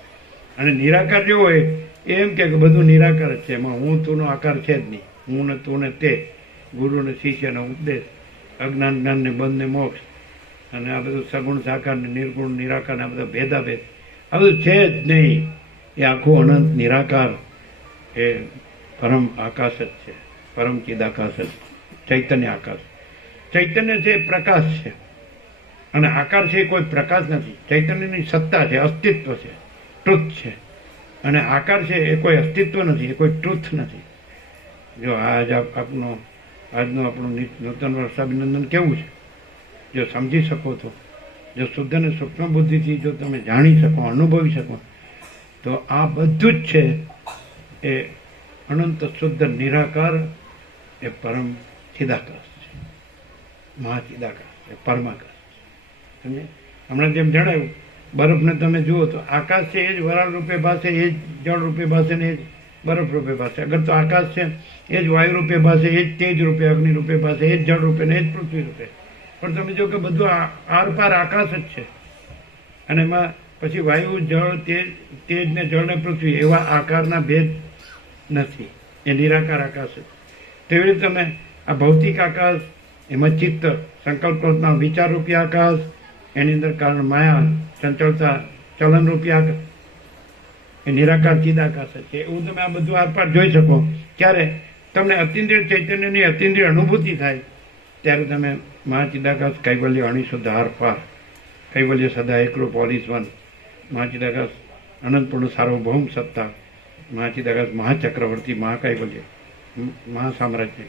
અને નિરાકાર જો હોય એમ કે બધું નિરાકાર જ છે, એમાં હું તુંનો આકાર છે જ નહીં. હું ને તું ને તે, ગુરુ ને શિષ્યનો ઉપદેશ, અજ્ઞાન જ્ઞાન ને બંધ ને મોક્ષ, અને આ બધું સગુણ સાકાર ને નિર્ગુણ નિરાકાર ને આ બધા ભેદાભેદ, આ બધું છે જ નહીં. એ આખું અનંત નિરાકાર એ પરમ આકાશ જ છે, પરમ ચિદાકાશ જ, ચૈતન્ય આકાશ. ચૈતન્ય છે એ પ્રકાશ છે અને આકાર છે એ કોઈ પ્રકાશ નથી. ચૈતન્યની સત્તા છે, અસ્તિત્વ છે, ટ્રુથ છે. અને આકાર છે એ કોઈ અસ્તિત્વ નથી, એ કોઈ ટ્રુથ નથી. જો આજનું આપણું નૂતન વર્ષાભિનંદન કેવું છે, જો સમજી શકો તો, જો શુદ્ધ અને સૂક્ષ્મ બુદ્ધિથી જો તમે જાણી શકો, અનુભવી શકો, તો આ બધું જ છે એ અનંત શુદ્ધ નિરાકાર, એ પરમ ચિદાકાશ છે, મહાચિદાકાશ છે, પરમાકાશ છે. સમજે? હમણાં જેમ જણાવ્યું, બરફને તમે જુઓ તો આકાશ છે એ જ વરાળ રૂપે ભાસે, એ જ જળ રૂપે ભાસે ને એ જ બરફ રૂપે ભાસે. અગર તો આકાશ છે એ જ વાયુ રૂપે ભાસે, એ જ તેજ રૂપે, અગ્નિ રૂપે ભાસે, એ જ જળ રૂપે ને એ જ પૃથ્વી રૂપે. પણ તમે જો કે બધું આર પાર આકાશ જ છે. અને એમાં પછી વાયુ, જળ, તેજ ને જળ ને પૃથ્વી એવા આકારના ભેદ નથી, એ નિરાકાર આકાશ છે. તેવી રીતે તમે આ ભૌતિક આકાશ, એમાં ચિત્ત, સંકલ્પ, કલ્પના, વિચારરૂપી આકાશ, એની અંદર કારણ માયા, ચંચળતા, ચલનરૂપી આકાશ, એ નિરાકાર ચિદાકાશ છે. એવું તમે આ બધું આરપાર જોઈ શકો. ક્યારે તમને અતિન્દ્રિય ચૈતન્યની અતિન્દ્રિય અનુભૂતિ થાય ત્યારે તમે મહાચિદાકાશ, કૈવલ્ય, અણીશુદ્ધ, આરપાર, કૈવલ્ય સદા એકરૂપ, ઓલ ઇઝ વન, મહાચિદાકાશ, અનંતપૂર્ણ સાર્વભૌમ સત્તા, મહાચિદાકાશ, મહાચક્રવર્તી, महाकैवल्य, महासाम्राज्य,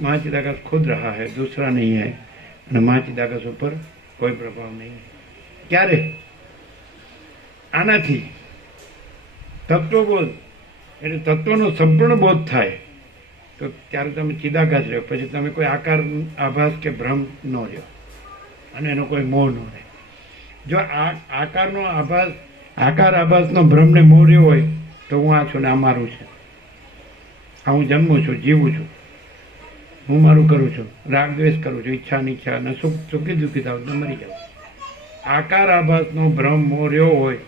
महाचिदाकाश खुद रहा है, दूसरा नहीं है. અને મહાચિદાકાશ ઉપર કોઈ પ્રભાવ નહીં. ક્યારે આનાથી તત્વબોધ એટલે તત્વનો સંપૂર્ણ બોધ થાય તો ત્યારે તમે ચિદાકાશ રહ્યો. પછી તમે કોઈ આકાર, આભાસ કે ભ્રમ ન રહ્યો અને એનો કોઈ મોહ ન રહે. જો આકારનો આભાસ, આકાર આભાસનો ભ્રમને મોહ રહ્યો હોય તો હું આ છું ને આ મારું છે, આ હું જન્મું છું, જીવું છું, હું મારું કરું છું, રાગ દ્વેષ કરું છું, ઈચ્છા અનિચ્છા, અને સુખી દુઃખી થાવ તો મરી જાવ. આકાર આભાસનો ભ્રમ મોહ રહ્યો હોય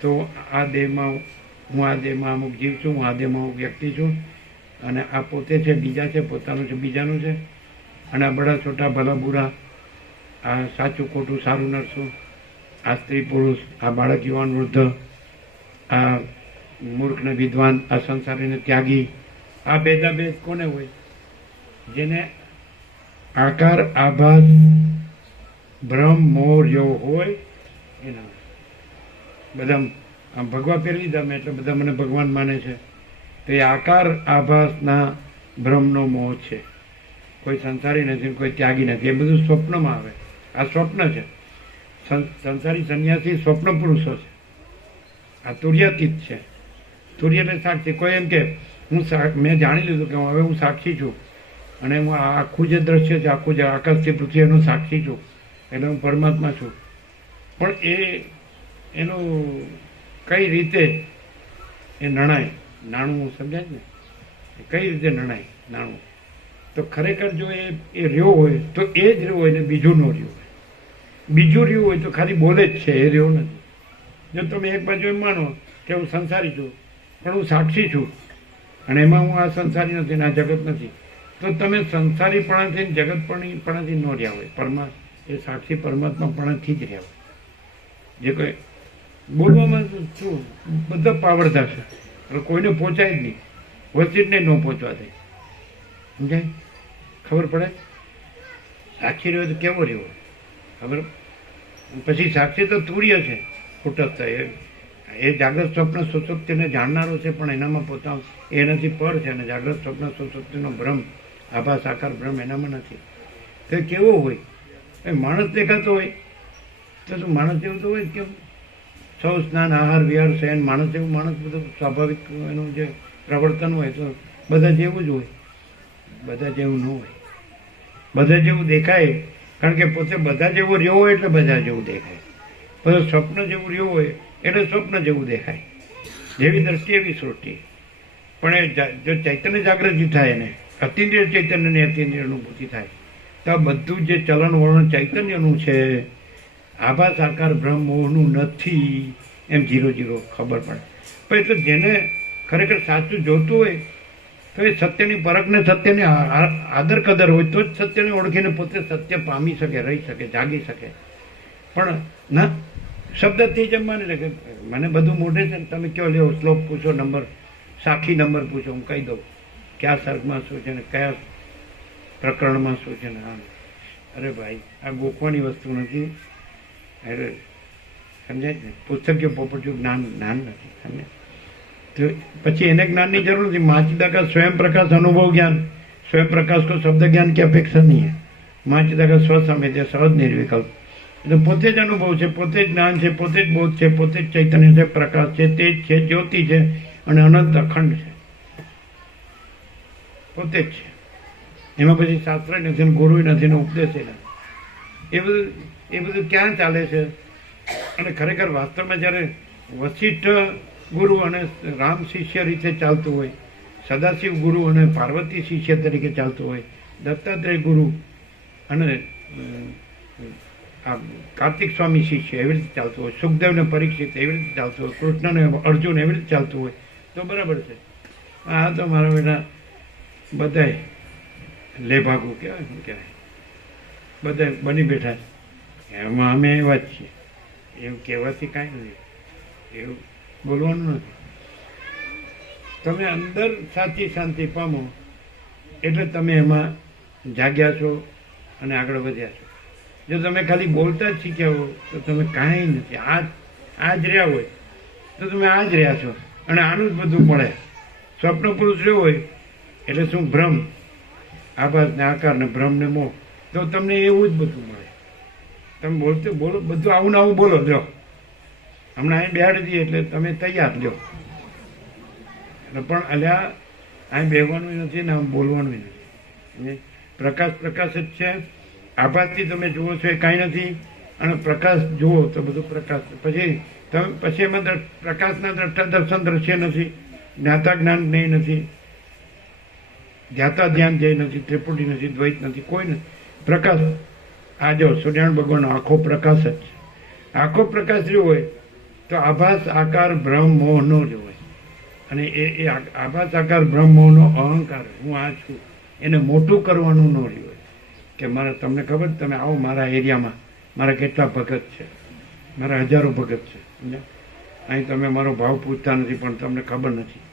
તો આ દેહમાં હું આ દેહમાં અમુક જીવ છું, હું આ દેહમાં અમુક વ્યક્તિ છું, અને આ પોતે છે, બીજા છે, પોતાનું છે, બીજાનું છે, અને આ બડા છોટા ભલા બુરા, આ સાચું ખોટું, સારું નરસું, આ સ્ત્રી પુરુષ, આ બાળક યુવાન વૃદ્ધ, આ મૂર્ખ ને વિદ્વાન, આ સંસારી ને ત્યાગી, આ ભેદાભેદ કોને હોય? જેને આકાર આભાસ ભ્રમ મોહ રહ્યો હોય એના. બધા આમ ભગવા પહેરી લીધા મેં એટલે બધા મને ભગવાન માને છે, તો એ આકાર આભાસના ભ્રમનો મોહ છે. કોઈ સંસારી નથી, કોઈ ત્યાગી નથી, એ બધું સ્વપ્નમાં આવે. આ સ્વપ્ન છે. સંસારી સંન્યાસી સ્વપ્ન પુરુષો છે. આ તુર્યાતીત છે. તુર્ય એટલે સાક્ષી. કોઈ એમ કે મેં જાણી લીધું કે હવે હું સાક્ષી છું અને હું આખું જે દ્રશ્ય છે, આખું જે આકાશથી પૃથ્વી, એનું સાક્ષી છું, એટલે હું પરમાત્મા છું. પણ એનું કઈ રીતે એ નણાય? નાણું સમજાય ને, કઈ રીતે નણાય નાણું? તો ખરેખર જો એ રહ્યો હોય તો એ જ રહ્યો હોય ને બીજું ન રહ્યું હોય. બીજું રહ્યું હોય તો ખાલી બોલે જ છે, એ રહ્યો નથી. જો તમે એક બાજુ એમ માનો કે હું સંસારી છું પણ હું સાક્ષી છું અને એમાં હું આ સંસારી નથી ને આ જગત નથી, તો તમે સંસારીપણાથી જગતપણાથી ન રહ્યા હોય. એ સાક્ષી પરમાત્માપણાથી જ રહ્યા હોય. જે કોઈ બોલવામાં શું બધા પાવડતા છે, એટલે કોઈને પહોંચાય જ નહીં, વસ્તી જ નહીં ન પહોંચવા દે. સમજાય? ખબર પડે? સાક્ષી રહ્યો તો કેવો રહ્યો ખબર? પછી સાક્ષી તો તુર્ય છે, કુટસ્થ. એ જાગ્રત સ્વપ્ન સુસુપ્તિને જાણનારો છે, પણ એનામાં પોતાનું એનાથી પર છે, અને જાગ્રત સ્વપ્ન સુસુપ્તિનો ભ્રમ, આભાસ આકાર ભ્રમ એનામાં નથી. તો એ કેવો હોય? એ માણસ દેખાતો હોય તો શું માણસ જેવું તો હોય? કેમ? સૌ સ્નાન, આહાર, વિહાર, શયન, માણસ જેવું. માણસ બધું સ્વાભાવિક એનું જે પ્રવર્તન હોય તો બધા જેવું જ હોય. બધા જેવું ન હોય. બધા જેવું દેખાય કારણ કે પોતે બધા જેવો રહ્યો હોય એટલે બધા જેવું દેખાય. પછી સ્વપ્ન જેવું રહ્યો હોય એટલે સ્વપ્ન જેવું દેખાય. જેવી દ્રષ્ટિ એવી સૃષ્ટિ. પણ એ જો ચૈતન્ય જાગૃતિ થાય ને, અતિન્દ્રિય ચૈતન્યની અતિન્દ્રિય અનુભૂતિ થાય તો આ બધું જે ચલન વલણ ચૈતન્યનું છે, આભાસ આકાર ભ્રમ મોહનું નથી, એમ 0-0 ખબર પડે. પણ એટલે જેને ખરેખર સાચું જોતું હોય તો એ સત્યની પરખને, સત્યની આદર કદર હોય તો જ સત્યને ઓળખીને પોતે સત્ય પામી શકે, રહી શકે, જાગી શકે. પણ ના, શબ્દથી જ એમ માની લે કે મને બધું મોઢે છે ને, તમે કયો લ્યો શ્લોક પૂછો, નંબર સાખી નંબર પૂછો, હું કહી દઉં કયા સર્ગમાં શું છે ને કયા પ્રકરણમાં શું છે ને આમ. અરે ભાઈ, આ ગોખવાની વસ્તુ નથી. અરે સમજાય ને, પુસ્તકીય પોપટીયું જ્ઞાન નથી. સમજે તો પછી એને જ્ઞાનની જરૂર નથી. માચિદાકા સ્વયં પ્રકાશ અનુભવ જ્ઞાન, स्वयं प्रकाश को शब्द ज्ञान की अपेक्षा नहीं है. माचिदा स्व समय सहज निर्विकल्प એટલે પોતે જ અનુભવ છે, પોતે જ જ્ઞાન છે, પોતે જ બોધ છે, પોતે જ ચૈતન્ય છે, પ્રકાશ છે, તેજ છે, જ્યોતિ છે અને અનંત અખંડ છે. પોતે જ છે. એમાં પછી શાસ્ત્ર નથી ને ગુરુ નથી ને ઉપદેશ નથી. એ બધું ક્યાં ચાલે છે? અને ખરેખર વાસ્તવમાં જ્યારે વશિષ્ઠ ગુરુ અને રામ શિષ્ય રીતે ચાલતું હોય, સદાશિવ ગુરુ અને પાર્વતી શિષ્ય તરીકે ચાલતું હોય, દત્તાત્રેય ગુરુ અને આ કાર્તિક સ્વામી શિષ્ય એવી રીતે ચાલતું હોય, સુખદેવને પરીક્ષિત એવી રીતે ચાલતું હોય, કૃષ્ણને અર્જુન એવી રીતે ચાલતું હોય તો બરાબર છે. આ તો મારા બેટા બધાય લેભાગું કહેવાય, શું કહેવાય, બધા બની બેઠા છે. એમાં અમે એવા જ છીએ. એવું કહેવાથી કાંઈ નથી, એવું બોલવાનું નથી. તમે અંદર સાચી શાંતિ પામો એટલે તમે એમાં જાગ્યા છો અને આગળ વધ્યા છો. જો તમે ખાલી બોલતા જ શીખ્યા હો તો તમે કાંઈ નથી. આ જ રહ્યા હોય તો તમે આ જ રહ્યા છો અને આનું જ બધું મળે. સ્વપ્ન પુરુષ રહ્યો હોય એટલે શું? ભ્રમ, આભાસ ને આકાર ને ભ્રમ ને મોહ, તો તમને એવું જ બધું મળે. તમે બોલો બધું આવું ને આવું બોલો. લો હમણાં અહીં બેહાડી દઈએ એટલે તમે તૈયાર લ્યો. પણ અલ્યા અહીં બેહવાનું નથી ને આમ બોલવાનું નથી. પ્રકાશ જ છે. આભાસથી તમે જુઓ છો એ કાંઈ નથી, અને પ્રકાશ જુઓ તો બધું પ્રકાશ. પછી એમાં પ્રકાશના દ્રષ્ટા દર્શન દ્રશ્ય નથી, જ્ઞાતા જ્ઞાન જ્ઞેય નથી, ધ્યાતા ધ્યાન ધ્યેય નથી, ત્રિપુટી નથી, દ્વૈત નથી, કોઈ નથી. પ્રકાશ આ જો સૂર્યનારાયણ ભગવાનનો આખો પ્રકાશ જ છે. આખો પ્રકાશ રહ્યો હોય તો આભાસ આકાર ભ્રમ મોહ નો જ હોય. અને એ આભાસ આકાર બ્રહ્મ મોહનો અહંકાર, હું આ છું, એને મોટું કરવાનું ન રહ્યું હોય કે મારે. તમને ખબર, તમે આવો મારા એરિયામાં, મારા કેટલા ભગત છે, મારા હજારો ભગત છે. સમજ્યા? અહીં તમે મારો ભાવ પૂછતા નથી પણ તમને ખબર નથી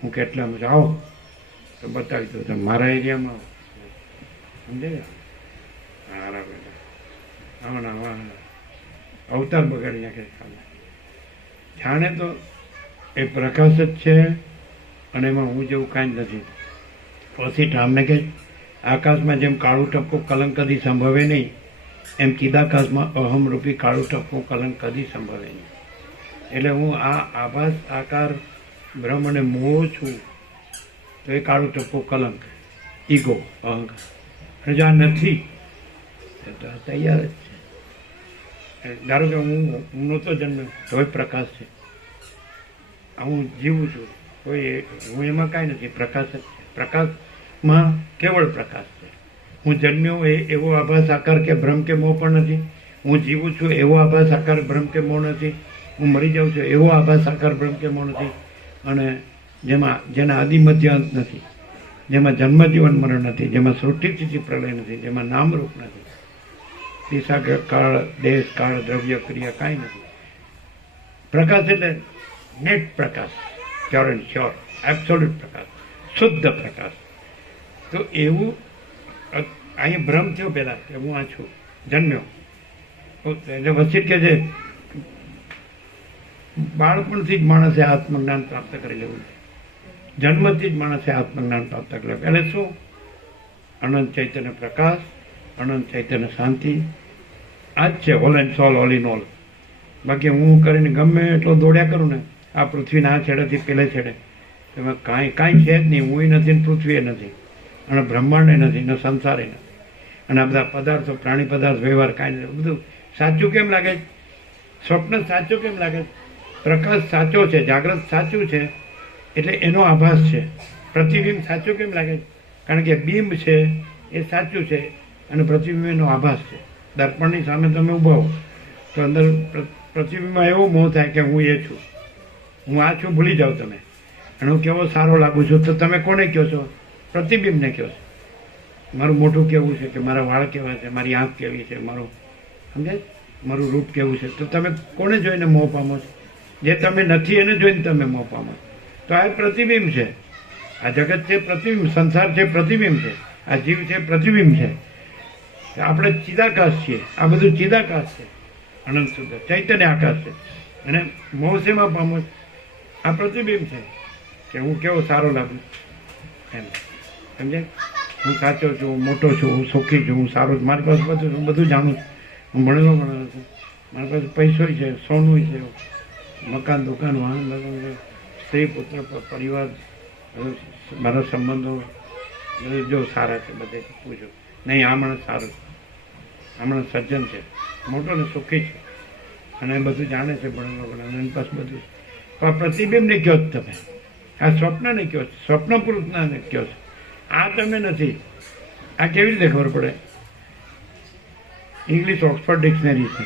હું કેટલામાં છું. આવો તો બતાવી દો તમે મારા એરિયામાં આવો. સમજાય? હારા બેટા, આવો ને આવા અવતાર બગાડી નાખે ખાલી. જાણે તો એ પ્રકાશ જ છે અને એમાં હું જેવું કાંઈ જ નથી. પછી ઠામને કે આકાશમાં જેમ કાળું ટપકું કલંક કદી સંભવે નહીં, એમ ચિદાકાશમાં અહમ રૂપી કાળું ટપકું કલંક કદી સંભવે નહીં. એટલે હું આ આભાસ આકાર બ્રહ્મ અને મોહ છું તો એ કાળું ટપકું કલંક, ઈગો, અહંકાર. અને જો આ નથી તો તૈયાર જ છે. ધારો કે હું નહોતો જન્મ્યો તોય પ્રકાશ છે. હું જીવું છું તો હું એમાં કાંઈ નથી, પ્રકાશ જ છે. પ્રકાશમાં કેવળ પ્રકાશ છે. હું જન્મ્યો એવો આભાસ આકાર કે ભ્રમ કે મોહ પણ નથી. હું જીવું છું એવો આભાસ આકાર ભ્રમ કે મોહ નથી. હું મરી જાઉં છું એવો આભાસ આકાર ભ્રમ કે મોહ નથી. અને જેના આદિ મધ્ય અંત નથી, જેમાં જન્મ જીવન મરણ નથી, જેમાં સૃષ્ટિ સ્થિતિ પ્રલય નથી, જેમાં નામરૂપ નથી, દિશા કાળ દેશ કાળ દ્રવ્ય ક્રિયા કાંઈ નથી. પ્રકાશ એટલે નેટ પ્રકાશ, પ્યોર એન્ડ શ્યોર, એબ્સોલ્યુટ પ્રકાશ, શુદ્ધ પ્રકાશ. તો એવું અહીંયા ભ્રમ થયો પહેલાં કે હું આ છું, જન્મ્યો. એટલે વસિષ્ઠ કે છે બાળપણથી જ માણસે આત્મજ્ઞાન પ્રાપ્ત કરી લેવું છે. જન્મથી જ માણસે આત્મજ્ઞાન પ્રાપ્ત કરી લેવું. એટલે શું? અનંત ચૈતન્ય પ્રકાશ, અનંત ચૈતન્ય શાંતિ, આ જ છે all and soul, all in all. બાકી હું કરીને ગમે એટલો દોડ્યા કરું ને આ પૃથ્વીના આ છેડેથી પેલે છેડે, એમાં કાંઈ છે જ નહીં. હું નથી ને પૃથ્વી નથી, અને બ્રહ્માંડ નથી ને સંસાર નથી, અને આ બધા પદાર્થો, પ્રાણી પદાર્થ, વ્યવહાર કાંઈ નથી. બધું સાચું કેમ લાગે? સ્વપ્ન સાચું કેમ લાગે? પ્રકાશ સાચો છે, જાગ્રત સાચું છે એટલે એનો આભાસ છે. પ્રતિબિંબ સાચું કેમ લાગે? કારણ કે બિંબ છે એ સાચું છે અને પ્રતિબિંબ એનો આભાસ છે. દર્પણની સામે તમે ઊભા હો તો અંદર પ્રતિબિંબમાં એવો મોહ થાય કે હું એ છું, હું આ છું, ભૂલી જાઓ તમે. અને હું કેવો સારો લાગુ છું તો તમે કોને કહો છો? પ્રતિબિંબને કહો છો. મારું મોઢું કેવું છે, કે મારા વાળ કેવા છે, મારી આંખ કેવી છે, મારું સમજાય, મારું રૂપ કેવું છે, તો તમે કોને જોઈને મોહ પામો છો? જે તમે નથી એને જોઈને તમે મોહ પામો. તો આ પ્રતિબિંબ છે. આ જગત છે પ્રતિબિંબ, સંસાર છે પ્રતિબિંબ છે. આ જીવ છે પ્રતિબિંબ છે. આપણે ચિદાકાશ છીએ. આ બધું ચિદાકાશ છે. અનંત સુધર ચૈતન્ય આકાશ છે. અને મોહસીમાં પામો આ પ્રતિબિંબ છે કે હું કેવો સારો લાગુ એમ. સમજાય? હું સાચો છું, હું મોટો છું, હું સુખી છું, હું સારો છું, મારી પાસે બધું હું બધું જાણું છું, હું ભણેલો છું, મારી પાસે પૈસો છે, સોનું છે, મકાન દુકાન વાહન બધું, સ્ત્રી પુત્ર પરિવાર મારા સંબંધો જો સારા છે બધે પૂછો નહીં આ માણસ સારો છે, આ માણસ સજ્જન છે, મોટો ને સુખી છે અને બધું જાણે છે ભણેલો એની પાસે બધું. આ પ્રતિબિંબને કહો છો તમે, આ સ્વપ્નને કહો છો, સ્વપ્ન પુરુષને કહો છો. આ તમે નથી. આ કેવી રીતે ખબર પડે? ઇંગ્લિશ ઓક્સફર્ડ ડિક્શનરી છે,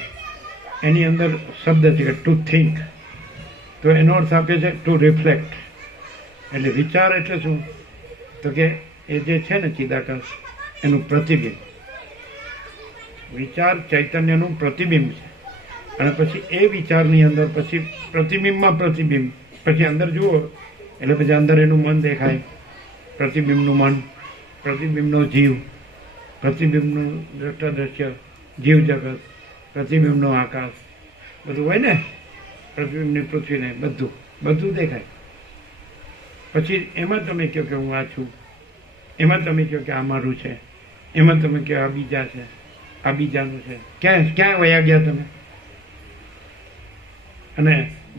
એની અંદર શબ્દ છે કે ટુ થિંક, તો એનો અર્થ આપે છે ટુ રિફ્લેક્ટ. એટલે વિચાર એટલે શું? તો કે એ જે છે ને ચિદાકાશ એનું પ્રતિબિંબ. વિચાર ચૈતન્યનું પ્રતિબિંબ છે. અને પછી એ વિચારની અંદર પછી પ્રતિબિંબમાં પ્રતિબિંબ, પછી અંદર જુઓ એટલે પછી અંદર એનું મન દેખાય, પ્રતિબિંબનું મન, પ્રતિબિંબનો જીવ, પ્રતિબિંબનું દ્રષ્ટા જીવ જગત, પ્રતિબિંબનો આકાશ, બધું હોય ને, પ્રતિબિંબની પૃથ્વીને બધું બધું દેખાય. પછી એમાં તમે કહો કે હું આ છું, એમાં તમે કહો કે આ મારું છે, એમાં તમે કહો આ બીજા છે, આ બીજાનું છે. ક્યાં વયા ગયા તમે? અને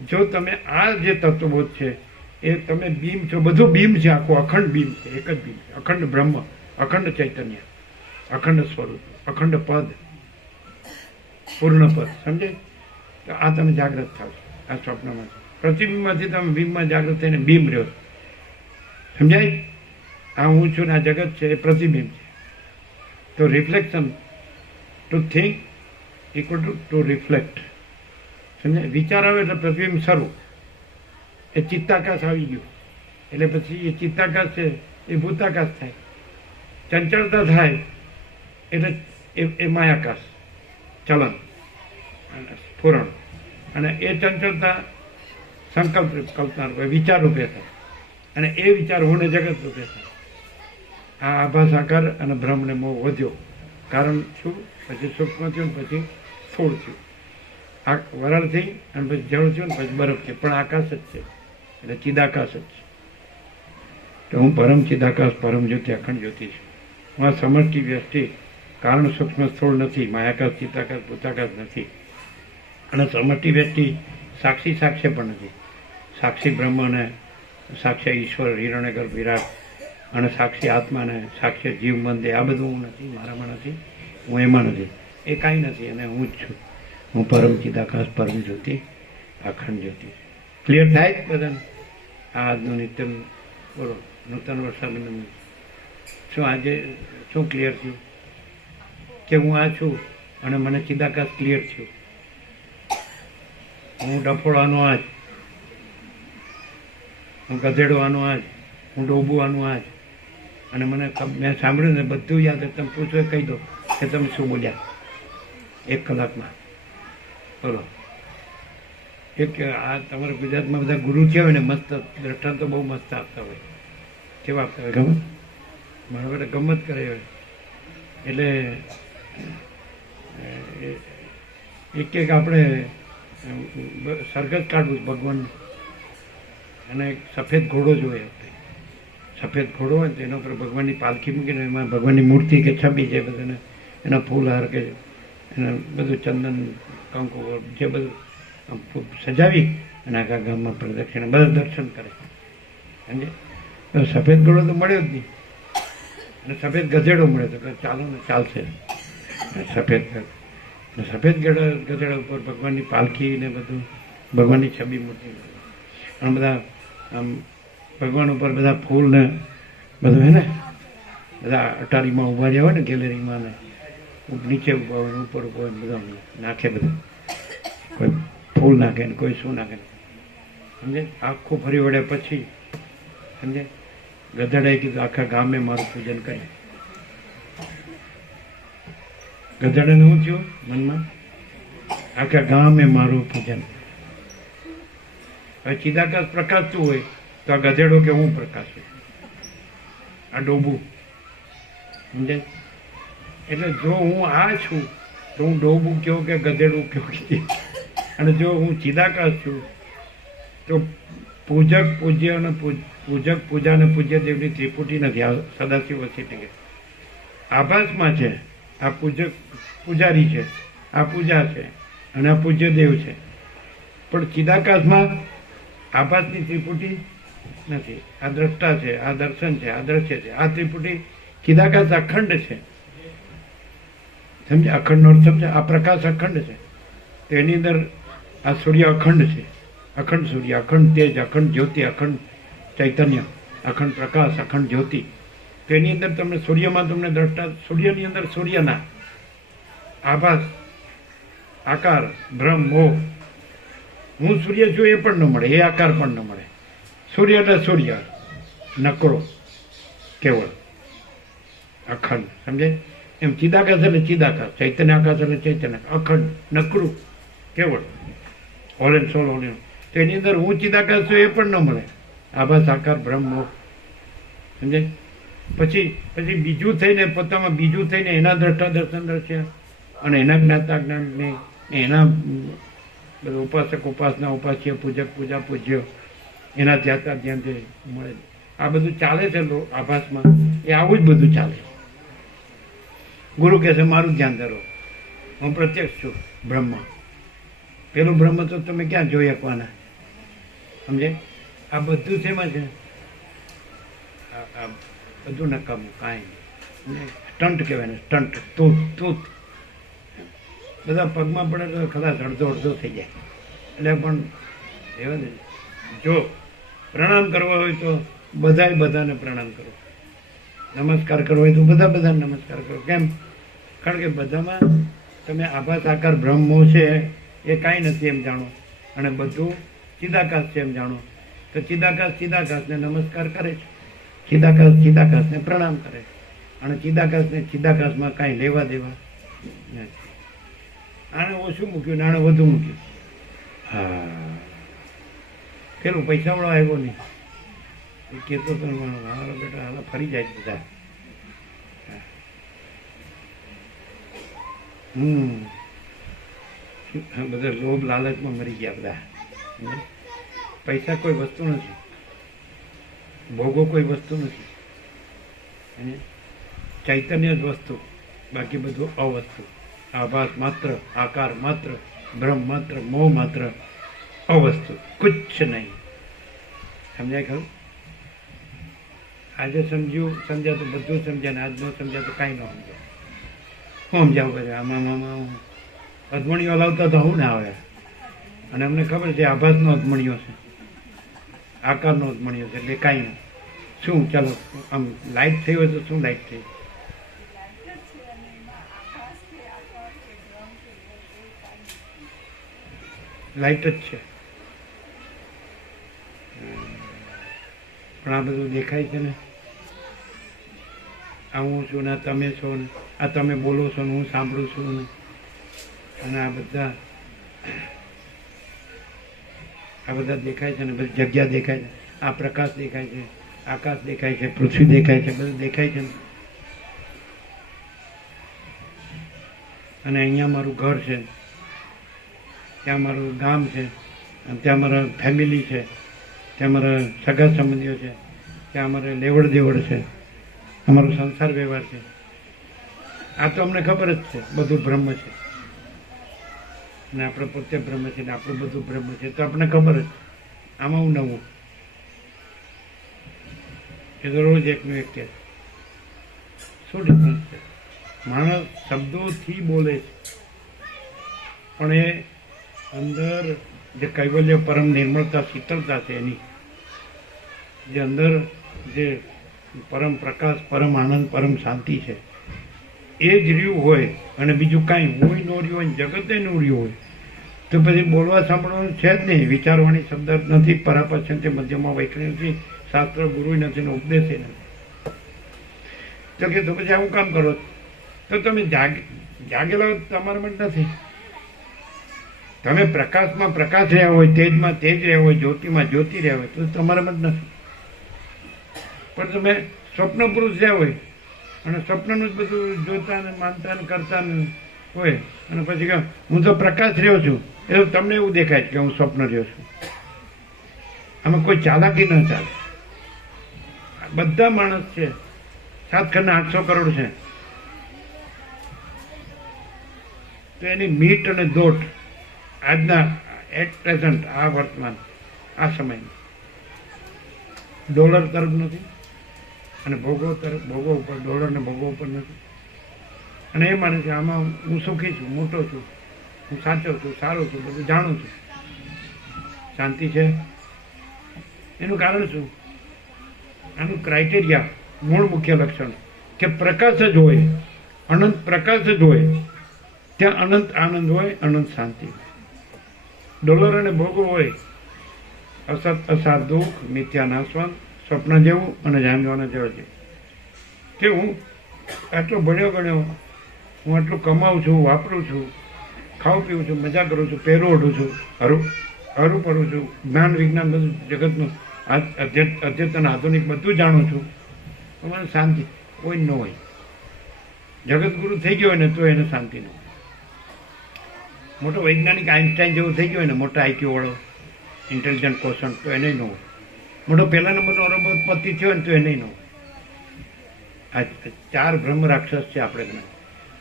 જો તમે આ જે તત્વબોધ છે એ તમે બીમ છો, બધું બીમ છે, આખું અખંડ બીમ છે, એક જ બીમ છે, અખંડ બ્રહ્મ, અખંડ ચૈતન્ય, અખંડ સ્વરૂપ, અખંડ પદ, પૂર્ણ પદ. સમજે? તો આ તમે જાગૃત થાવ છો આ સ્વપ્નમાં. પ્રતિબિંબમાંથી તમે બીમમાં જાગૃત થઈને બીમ રહ્યો છો. સમજાય? આ હું છું ને આ જગત છે એ પ્રતિબિંબ છે. તો reflection, two think equal to reflect. સમજાય? વિચાર આવે એટલે પ્રતિબિંબ શરૂ, એ ચિત્તાકાશ આવી ગયું એટલે પછી એ ચિત્તાકાશ છે એ ભૂતાકાશ થાય. ચંચળતા થાય એટલે એ માયાકાશ, ચલન, સ્ફુરણ. અને એ ચંચળતા સંકલ્પ કલ્પના રૂપે, વિચાર રૂપે થાય. અને એ વિચાર હું ને જગત રૂપે થાય. આ આભાસ આકાર અને ભ્રમને મોહ વધ્યો. કારણ શું? પછી સૂક્ષ્મ થયું, પછી સ્થૂળ થયું, આ વરાળ થઈ અને પછી જળ થયું ને પછી બરફ થયું, પણ આકાશ જ છે એટલે ચિદાકાશ જ છે. તો હું પરમ ચિદાકાશ, પરમ જ્યોતિ, અખંડ જ્યોતિ છું. હું આ સમષ્ટિ વ્યષ્ટિ કારણ સૂક્ષ્મ સ્થૂળ નથી, માયાકાશ, ચિત્તાકાશ, ભૂતાકાશ નથી. અને સમષ્ટિ વ્યષ્ટિ સાક્ષી સાક્ષ્ય પણ નથી. સાક્ષી બ્રહ્મ અને સાક્ષ્ય ઈશ્વર, હિરણ્યગર્ભ વિરાટ, અને સાક્ષી આત્મા ને સાક્ષ્ય જીવ મન દેહ, આ બધું હું નથી, મારામાં નથી, હું એમાં નથી, એ કાંઈ નથી અને હું જ છું. હું પરમ ચિદાકાશ, પરમ જ્યોતિ, અખંડ જ્યોતિ. ક્લિયર થાય બધાને? આજનું નિત્ય બોલો નૂતન વર્ષાનું શું આજે શું ક્લિયર થયું? કે હું આ છું અને મને ચિદાકાશ ક્લિયર થયું. હું ડફોળવાનો આજ, હું ગધેડવાનો આજ, હું ડોબુવાનો આજ. અને મને મેં સાંભળ્યું ને બધું યાદ. તમે પૂછો કહી દો કે તમે શું બોલ્યા 1 કલાકમાં. બોલો. એક આ તમારા ગુજરાતમાં બધા ગુરુ થયા હોય ને મસ્ત દ્રષ્ટાંત તો બહુ મસ્ત આપતા હોય. કેવા આપતા હોય ખબર? મારા બધા ગમત કરે હોય એટલે એક આપણે સરગત કાઢવું ભગવાનનું. અને એક સફેદ ઘોડો જોઈએ. સફેદ ઘોડો હોય તો એના ઉપર ભગવાનની પાલખી મૂકીને એમાં ભગવાનની મૂર્તિ કે છબી છે બધાને એના ફૂલહાર કે એના બધું ચંદન કંકુ જે બધું સજાવી અને આખા ગામમાં પ્રદક્ષિણા બધા દર્શન કરે. સમજે? તો સફેદ ઘોડો તો મળ્યો જ નહીં અને સફેદ ગધેડો મળ્યો તો ચાલો ને ચાલશે. સફેદ ગધેડા ઉપર ભગવાનની પાલખી ને બધું ભગવાનની છબી મૂર્તિ અને બધા આમ ભગવાન ઉપર બધા ફૂલ ને બધું હે ને બધા અટારીમાં ઉભા રહ્યા હોય ને ગેલેરીમાં ને નીચે ઉભા હોય ઉપર ઉભા હોય બધા નાખે બધું. કોઈ ફૂલ નાખે ને કોઈ શું નાખે. સમજે? આખું ફરી વળ્યા પછી સમજે ગધેડાએ કીધું આખા ગામે મારું પૂજન કરે. ગધેડાને શું થયું મનમાં? આખા ગામે મારું પૂજન. હવે ચિદાકાશ પ્રકાશતું હોય તો આ ગધેડો કે હું પ્રકાશું? આ ડોબું સમજે? એટલે જો હું આ છું તો હું ડોબું કયો કે ગધેડું કયો કે, અને જો હું ચિદાકાશ છું તો પૂજક પૂજ્ય અને પૂજક પૂજા અને પૂજ્ય દેવની ત્રિપુટી નથી. આ સદાશિવ વસીટી કે આભાસમાં છે, આ પૂજક પૂજારી છે, આ પૂજા છે અને આ પૂજ્ય દેવ છે. પણ ચિદાકાશમાં આભાસની ત્રિપુટી નથી. આ દ્રષ્ટા છે, આ દર્શન છે, આ દ્રશ્ય છે. આ ત્રિપુટી ચિદાકાશ અખંડ છે. સમજે? અખંડનો અર્થ સમજે? આ પ્રકાશ અખંડ છે. તો એની અંદર આ સૂર્ય અખંડ છે. અખંડ સૂર્ય, અખંડ તેજ, અખંડ જ્યોતિ, અખંડ ચૈતન્ય, અખંડ પ્રકાશ, અખંડ જ્યોતિ. તો એની અંદર તમને સૂર્યમાં તમને દ્રષ્ટા, સૂર્યની અંદર સૂર્યના આભાસ, આકાર, ભ્રમ, મોહ. હું સૂર્ય છું એ પણ ન મળે, એ આકાર પણ ન મળે. સૂર્ય એટલે સૂર્ય, નકરો, કેવળ, અખંડ. સમજે? એમ ચિદાકાશ એટલે ચિદાકાશ, ચૈતન્ય આકાશ એટલે ચૈતન્ય, અખંડ, નકરું, કેવળ, ઓલ એન્ડ સોલ ઓલ. તો એની અંદર હું ચિદાકાશ છું એ પણ ન મળે. આભાસ, આકાર, ભ્રમ, મોહ. સમજે? પછી બીજું થઈને પોતામાં બીજું થઈને એના દ્રષ્ટા દર્શન દ્રશ્ય અને એના જ્ઞાતા જ્ઞાન એના બધું ઉપાસક ઉપાસના, ઉપાસ્ય, પૂજક પૂજા, પૂજ્ય, એના ધ્યાતા ધ્યાન જે મળે. આ બધું ચાલે છે આભાસમાં. એ આવું જ બધું ચાલે. ગુરુ કહે છે મારું ધ્યાન ધરો, હું પ્રત્યક્ષ છું બ્રહ્મ. પેલું બ્રહ્મ તો તમે ક્યાં જોઈ શકવાના? સમજે? આ બધું શેમાં છે? આ બધું નકામું, કાંઈ નહીં. સ્ટન્ટ કહેવાય ને, સ્ટન્ટ, તૂત. બધા પગમાં પડે તો ખલાસ અડધો થઈ જાય. એટલે પણ એવા ને, જો પ્રણામ કરવા હોય તો બધાને પ્રણામ કરો, નમસ્કાર કરવો હોય તો બધાને નમસ્કાર કરો. કેમ? કારણ કે બધામાં તમે આભાસ, આકાર, બ્રહ્મો છે એ કાંઈ નથી એમ જાણો, અને બધું ચિદાકાશ છે એમ જાણો. તો ચિદાકાશને નમસ્કાર કરે છે, ચિદાકાશને પ્રણામ કરે, અને ચિદાકાશમાં કાંઈ લેવા દેવા નથી. આને ઓછું મૂક્યું ને આને વધુ મૂક્યું. હા, પેલું પૈસાવાળો આવ્યો નહીં એ કહેતો તો હાલો બેટા, હાલો ફરી જાય બધા. બધા લોભ લાલચમાં મરી ગયા બધા. પૈસા કોઈ વસ્તુ નથી, ભોગો કોઈ વસ્તુ નથી, અને ચૈતન્ય જ વસ્તુ, બાકી બધું અવસ્તુ. આભાસ માત્ર, આકાર માત્ર, બ્રહ્મ માત્ર, મોહ માત્ર, અવસ્તુ, કુછ નહીં. સમજાય ખરું? આજે સમજ્યા તો બધું સમજ્યા ને આજ ન સમજ્યા તો કાંઈ ન સમજાય. હું સમજાવું કરે આમાં અધમણીઓ લાવતા તો હું ને આવે. અને અમને ખબર છે આભાસનો અધમણીઓ છે, આકારનો અધમણીઓ છે, એટલે કાંઈ નહીં. શું ચાલો આમ લાઈટ થઈ હોય તો શું લાઈટ થઈ? લાઈટ જ છે. પણ આ બધું દેખાય છે ને, આ હું છું ને તમે છો ને, આ તમે બોલો છો ને હું સાંભળું છું ને, અને આ બધા દેખાય છે ને, બધી જગ્યા દેખાય છે. આ પ્રકાશ દેખાય છે, આકાશ દેખાય છે, પૃથ્વી દેખાય છે, બધું દેખાય છે ને. અને અહીંયા મારું ઘર છે, ત્યાં મારું ગામ છે, ત્યાં મારા ફેમિલી છે, ત્યાં મારા સગા સંબંધીઓ છે, ત્યાં અમારે લેવડ દેવડ છે, અમારો સંસાર વ્યવહાર છે. આ તો અમને ખબર જ છે બધું બ્રહ્મ છે, અને આપણે પોતે બ્રહ્મ છે ને આપણું બધું બ્રહ્મ છે, તો આપણને ખબર જ. આમાં હું નવું એ તો રોજ એકનું એક કે શું ડિફરન્સ છે? માણસ શબ્દોથી બોલે છે, પણ એ અંદર જે કૈવલ્ય પરમ નિર્મળતા શીતળતા છે એની જે અંદર જે પરમ પ્રકાશ, પરમ આનંદ, પરમ શાંતિ છે એ જ રહ્યું હોય, અને બીજું કાંઈ હોય ન રહ્યું હોય, જગતે ન રહ્યું હોય, તો પછી બોલવા સાંભળવાનું છે જ નહીં. વિચારવાણી શબ્દ નથી, પરાપક્ષ છે, મધ્યમાં વૈખરી નથી, શાસ્ત્ર ગુરુ નથી ને ઉપદેશ નથી. તો કે તો પછી આવું કામ કરો? તો તમે જાગેલા તમારા માટે નથી. તમે પ્રકાશમાં પ્રકાશ રહ્યા હોય, તેજમાં તેજ રહ્યા હોય, જ્યોતિમાં જ્યોતિ રહ્યા હોય, તો તમારા માટે નથી. પણ તમે સ્વપ્ન પુરુષ રહ્યા હોય અને સ્વપ્નનું જ બધું જોતા ને માનતા ને કરતા ને હોય. અને પછી કહે હું તો પ્રકાશ રહ્યો છું, એવું તમને એવું દેખાય છે કે હું સ્વપ્ન રહ્યો છું. આમાં કોઈ ચાલાકી ન ચાલે. બધા માણસ છે, 7 ખંડના 800 કરોડ છે, તો એની મીટ અને દોટ આજના એટ પ્રેઝન્ટ આ વર્તમાન આ સમયમાં ડોલર તરફ નથી અને ભોગો તરફ, ભોગો ઉપર ડોલર ને ભોગો ઉપર નથી. અને એ માને છે આમાં હું સુખી છું, મોટો છું, હું સાચો છું, સારો છું, બધું જાણું છું, શાંતિ છે. એનું કારણ શું? આનું ક્રાઇટેરિયા, મૂળ મુખ્ય લક્ષણ કે પ્રકાશ જ હોય, અનંત પ્રકાશ જ હોય, ત્યાં અનંત આનંદ હોય, અનંત શાંતિ હોય. ડોલર અને ભોગો હોય, અસત અસાર દુઃખ, મિથ્યા નાશવંત, સ્વપ્ન જેવું અને જાણવાના જેવું છે કે હું આટલો ભણ્યો ગણ્યો, હું આટલું કમાઉં છું, વાપરું છું, ખાઉં પીવું છું, મજા કરું છું, પહેરું ઓઢું છું, હરું ફરું છું, જ્ઞાન વિજ્ઞાન બધું જગતનું અદ્યતન આધુનિક બધું જાણું છું, તો મને શાંતિ કોઈ ન હોય. જગતગુરુ થઈ ગયો હોય ને તો એને શાંતિ ન હોય. મોટો વૈજ્ઞાનિક આઇન્સ્ટાઈન જેવું થઈ ગયો હોય ને, મોટા આઈક્યુ વાળો ઇન્ટેલિજન્ટ પર્સન, તો એને ન હોય. મોટો પહેલા નંબરનો અરબપતિ થયો ને તો એને ન હોય. આ 4 બ્રહ્મ રાક્ષસ છે આપણે જ્ઞાન.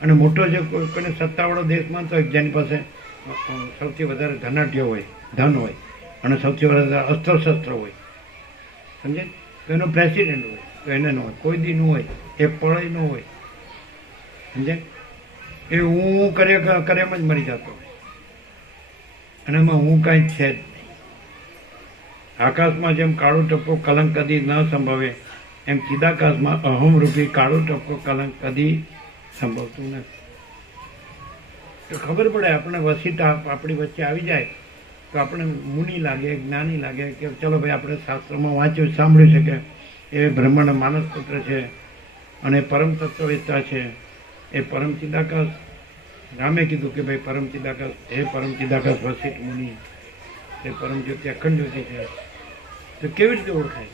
અને મોટો જે કોઈને સત્તાવાળો દેશમાં તો જેની પાસે સૌથી વધારે ધનાઢ્ય હોય, ધન હોય, અને સૌથી વધારે અસ્ત્ર શસ્ત્ર હોય, સમજે, તો એનો પ્રેસિડેન્ટ હોય, તો એને ન હોય, કોઈ દી ન હોય, એક પળય ન હોય, સમજે. એ હું કર્યામાં જ મરી જતો હોય. અને એમાં હું કાંઈ છે જ નહીં. આકાશમાં જેમ કાળો ટપકો કલંક કદી ન સંભવે, એમ ચિદાકાશમાં અહમરૂપી કાળો ટપકો કલંક કદી સંભવતું નથી. તો ખબર પડે આપણને વસીતા આપણી વચ્ચે આવી જાય તો આપણે મુનિ લાગે, જ્ઞાની લાગે કે ચલો ભાઈ આપણે શાસ્ત્રોમાં વાંચ્યું, સાંભળ્યું છે કે એ બ્રહ્માના માનસ પુત્ર છે અને પરમ તત્વવેત્તા છે, એ પરમ ચિદાકાશ. રામે કીધું કે ભાઈ પરમ ચિદાકાશ, હે પરમ ચિદાકાશ વસિષ્ઠ મુનિ, એ પરમ જ્યોતિ અખંડ જ્યોતિ છે. તો કેવી રીતે ઓળખાય?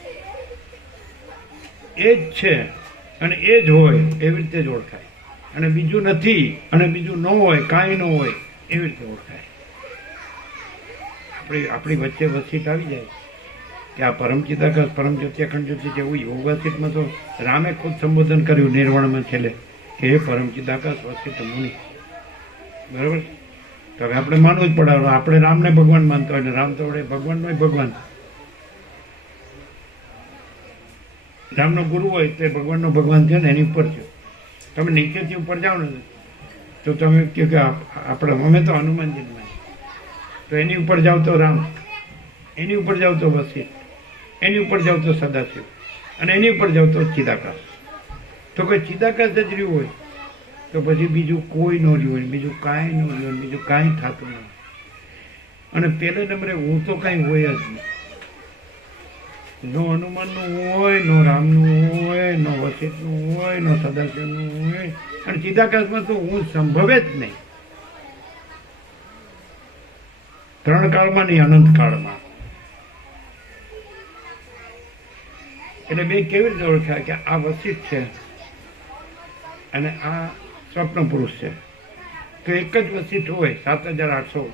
એ જ છે અને એ જ હોય એવી રીતે જ ઓળખાય. અને બીજું નથી અને બીજું ન હોય, કાંઈ ન હોય એવી રીતે ઓળખાય. આપણી વચ્ચે વસિષ્ઠ આવી જાય કે આ પરમ ચિદાકાશ, પરમ જ્યોતિ અખંડ જ્યોતિ છે. એવું યોગ વસિષ્ઠમાં તો રામે ખુદ સંબોધન કર્યું નિર્વાણમાં છેલ્લે કે હે પરમ ચિદાકાશ વસિષ્ઠ મુનિ. બરાબર. તો હવે આપણે માનવું જ પડે. આપણે રામને ભગવાન માનતા હોય ને રામ તો વડે ભગવાનનો ભગવાન, રામનો ગુરુ હોય તો ભગવાનનો ભગવાન થયો ને એની ઉપર થયો. તમે નીચેથી ઉપર જાઓ ને તો તમે કહો કે આપણે અમે તો હનુમાનજીને માનીએ, તો એની ઉપર જાઓ તો રામ, એની ઉપર જાઓ તો વસિષ્ઠ, એની ઉપર જાઓ તો સદાશિવ, અને એની ઉપર જાઓ તો ચિદાકાશ. તો કોઈ ચિદાકાશ જ રહ્યું હોય તો પછી બીજું કોઈ ન રહ્યું હોય, બીજું કાંઈ ન રહ્યું હોય, બીજું કાંઈ થતું નથી. અને પહેલે નંબરે હું તો કાંઈ હોય જ નહીં. નો હનુમાનનું હોય, નો રામનું હોય, નો વસિષ્ઠનું હોય, નો સદાશિવનું હોય, અને ચિદાકાશમાં તો હું સંભવે જ નહીં. 3 કાળમાં નહીં, અનંત કાળમાં. એટલે બે કેવી રીતે ઓળખાય કે આ વસિષ્ઠ છે અને આ સ્વપ્ન પુરુષ છે? તો એક જ વસિષ્ઠ હોય 7,800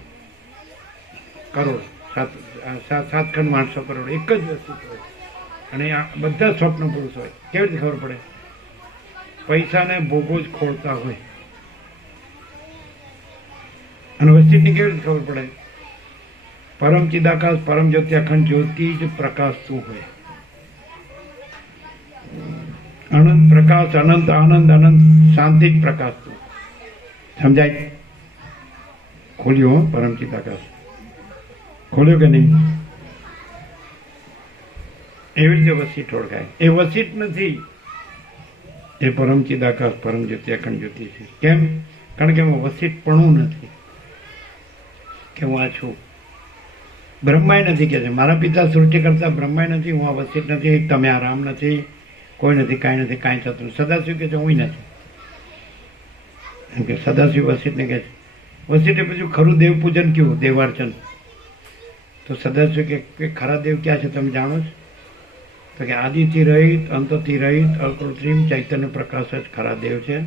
કરોડ, 7 ખંડમાં 800 કરોડ, એક જ વસિષ્ઠ હોય અને આ બધા સ્વપ્ન પુરુષ હોય. કેવી રીતે ખબર પડે? પૈસાને ભોગો જ ખોળતા હોય. અને વસિષ્ઠની કેવી રીતે ખબર પડે? પરમ ચિદાકાશ, પરમ જ્યોતિ અખંડ જ્યોતિ જ પ્રકાશતું હોય. અનંત પ્રકાશ, અનંત આનંદ, અનંત શાંતિ જ પ્રકાશતું. સમજાય? ખોલ્યો પરમ ચિદાકાશ, ખોલ્યો કે નહીં? એવી રીતે વસિષ્ઠ ઓળખાય. એ વસિષ્ઠ નથી, એ પરમ ચિદાકાશ, પરમ જ્યોતિ અખંડ જ્યોતિ છે. કેમ? કારણ કે એમાં વસિષ્ઠપણું નથી કે હું આ છું. બ્રહ્માય નથી કે છે મારા પિતા સૃષ્ટિ કરતા, બ્રહ્માય નથી, હું આ વસિષ્ઠ નથી, તમે આ રામ નથી, કોઈ નથી, કાંઈ નથી, કાંઈ થતું નથી. સદાશિવ કે છે હું નથી. એમ કે સદાશિવ વસિષ્ઠને કહે છે. વસિષ્ઠે પછી ખરું દેવ પૂજન કયું? દેવાર્ચન. તો સદાશિવ કે ખરા દેવ ક્યાં છે તમે જાણો છો? તો કે આદિથી રહિત, અંતથી રહિત, અકૃત્રિમ ચૈતન્ય પ્રકાશ જ ખરા દેવ છે.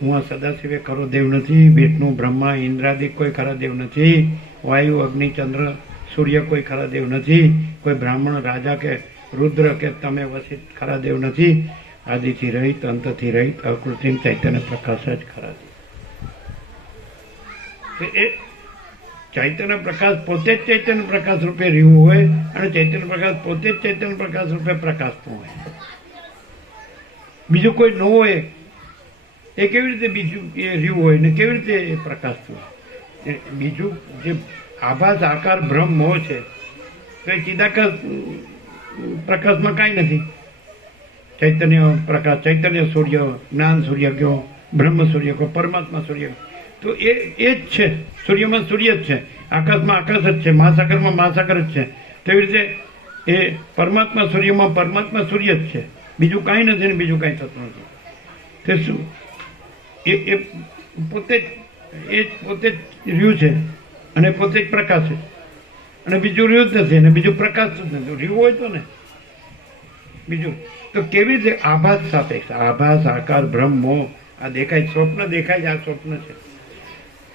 હું આ સદાશિવે ખરો દેવ નથી. વિષ્ણુ, બ્રહ્મા, ઇન્દ્રાદિક કોઈ ખરા દેવ નથી. વાયુ, અગ્નિ, ચંદ્ર, સૂર્ય કોઈ ખરા દેવ નથી. કોઈ બ્રાહ્મણ, રાજા કે રુદ્ર કે તમે વસિત ખરા દેવ નથી. આદિથી રહિત, અંતથી રહિત, અકૃત્રિમ ચૈતન્ય પ્રકાશ જ ખરા દેવ. એ ચૈતન્ય પ્રકાશ પોતે જ ચૈતન્ય પ્રકાશ રૂપે રહ્યું હોય અને ચૈતન્ય પ્રકાશ પોતે જ ચૈતન્ય પ્રકાશ રૂપે પ્રકાશતું હોય. બીજું કોઈ ન હોય એ કેવી રીતે બીજું એ રહ્યું હોય ને કેવી રીતે એ પ્રકાશતું હોય? બીજું જે આભાસ આકાર બ્રહ્મ મોહ છે તો એ ચિદાકાશ પ્રકાશમાં કાંઈ નથી. ચૈતન્ય પ્રકાશ, ચૈતન્ય સૂર્ય, જ્ઞાન સૂર્ય કયો, બ્રહ્મ સૂર્ય કયો, પરમાત્મા સૂર્ય, તો એ જ છે. સૂર્યમાં સૂર્ય જ છે, આકાશમાં આકાશ જ છે, મહાસાગરમાં મહાસાગર જ છે. તેવી રીતે એ પરમાત્મા સૂર્યમાં પરમાત્મા સૂર્ય જ છે. બીજું કાંઈ નથી ને બીજું કાંઈ થતું નથી. તે શું એ પોતે જ રહ્યું છે અને પોતે જ પ્રકાશ છે અને બીજું રહ્યું જ નથી અને બીજું પ્રકાશ જ નથી. રહ્યું હોય તો ને બીજું તો કેવી રીતે આભાસ સાપેક્ષ, આભાસ આકાર બ્રહ્મ મોહ આ દેખાય, સ્વપ્ન દેખાય છે, આ સ્વપ્ન છે.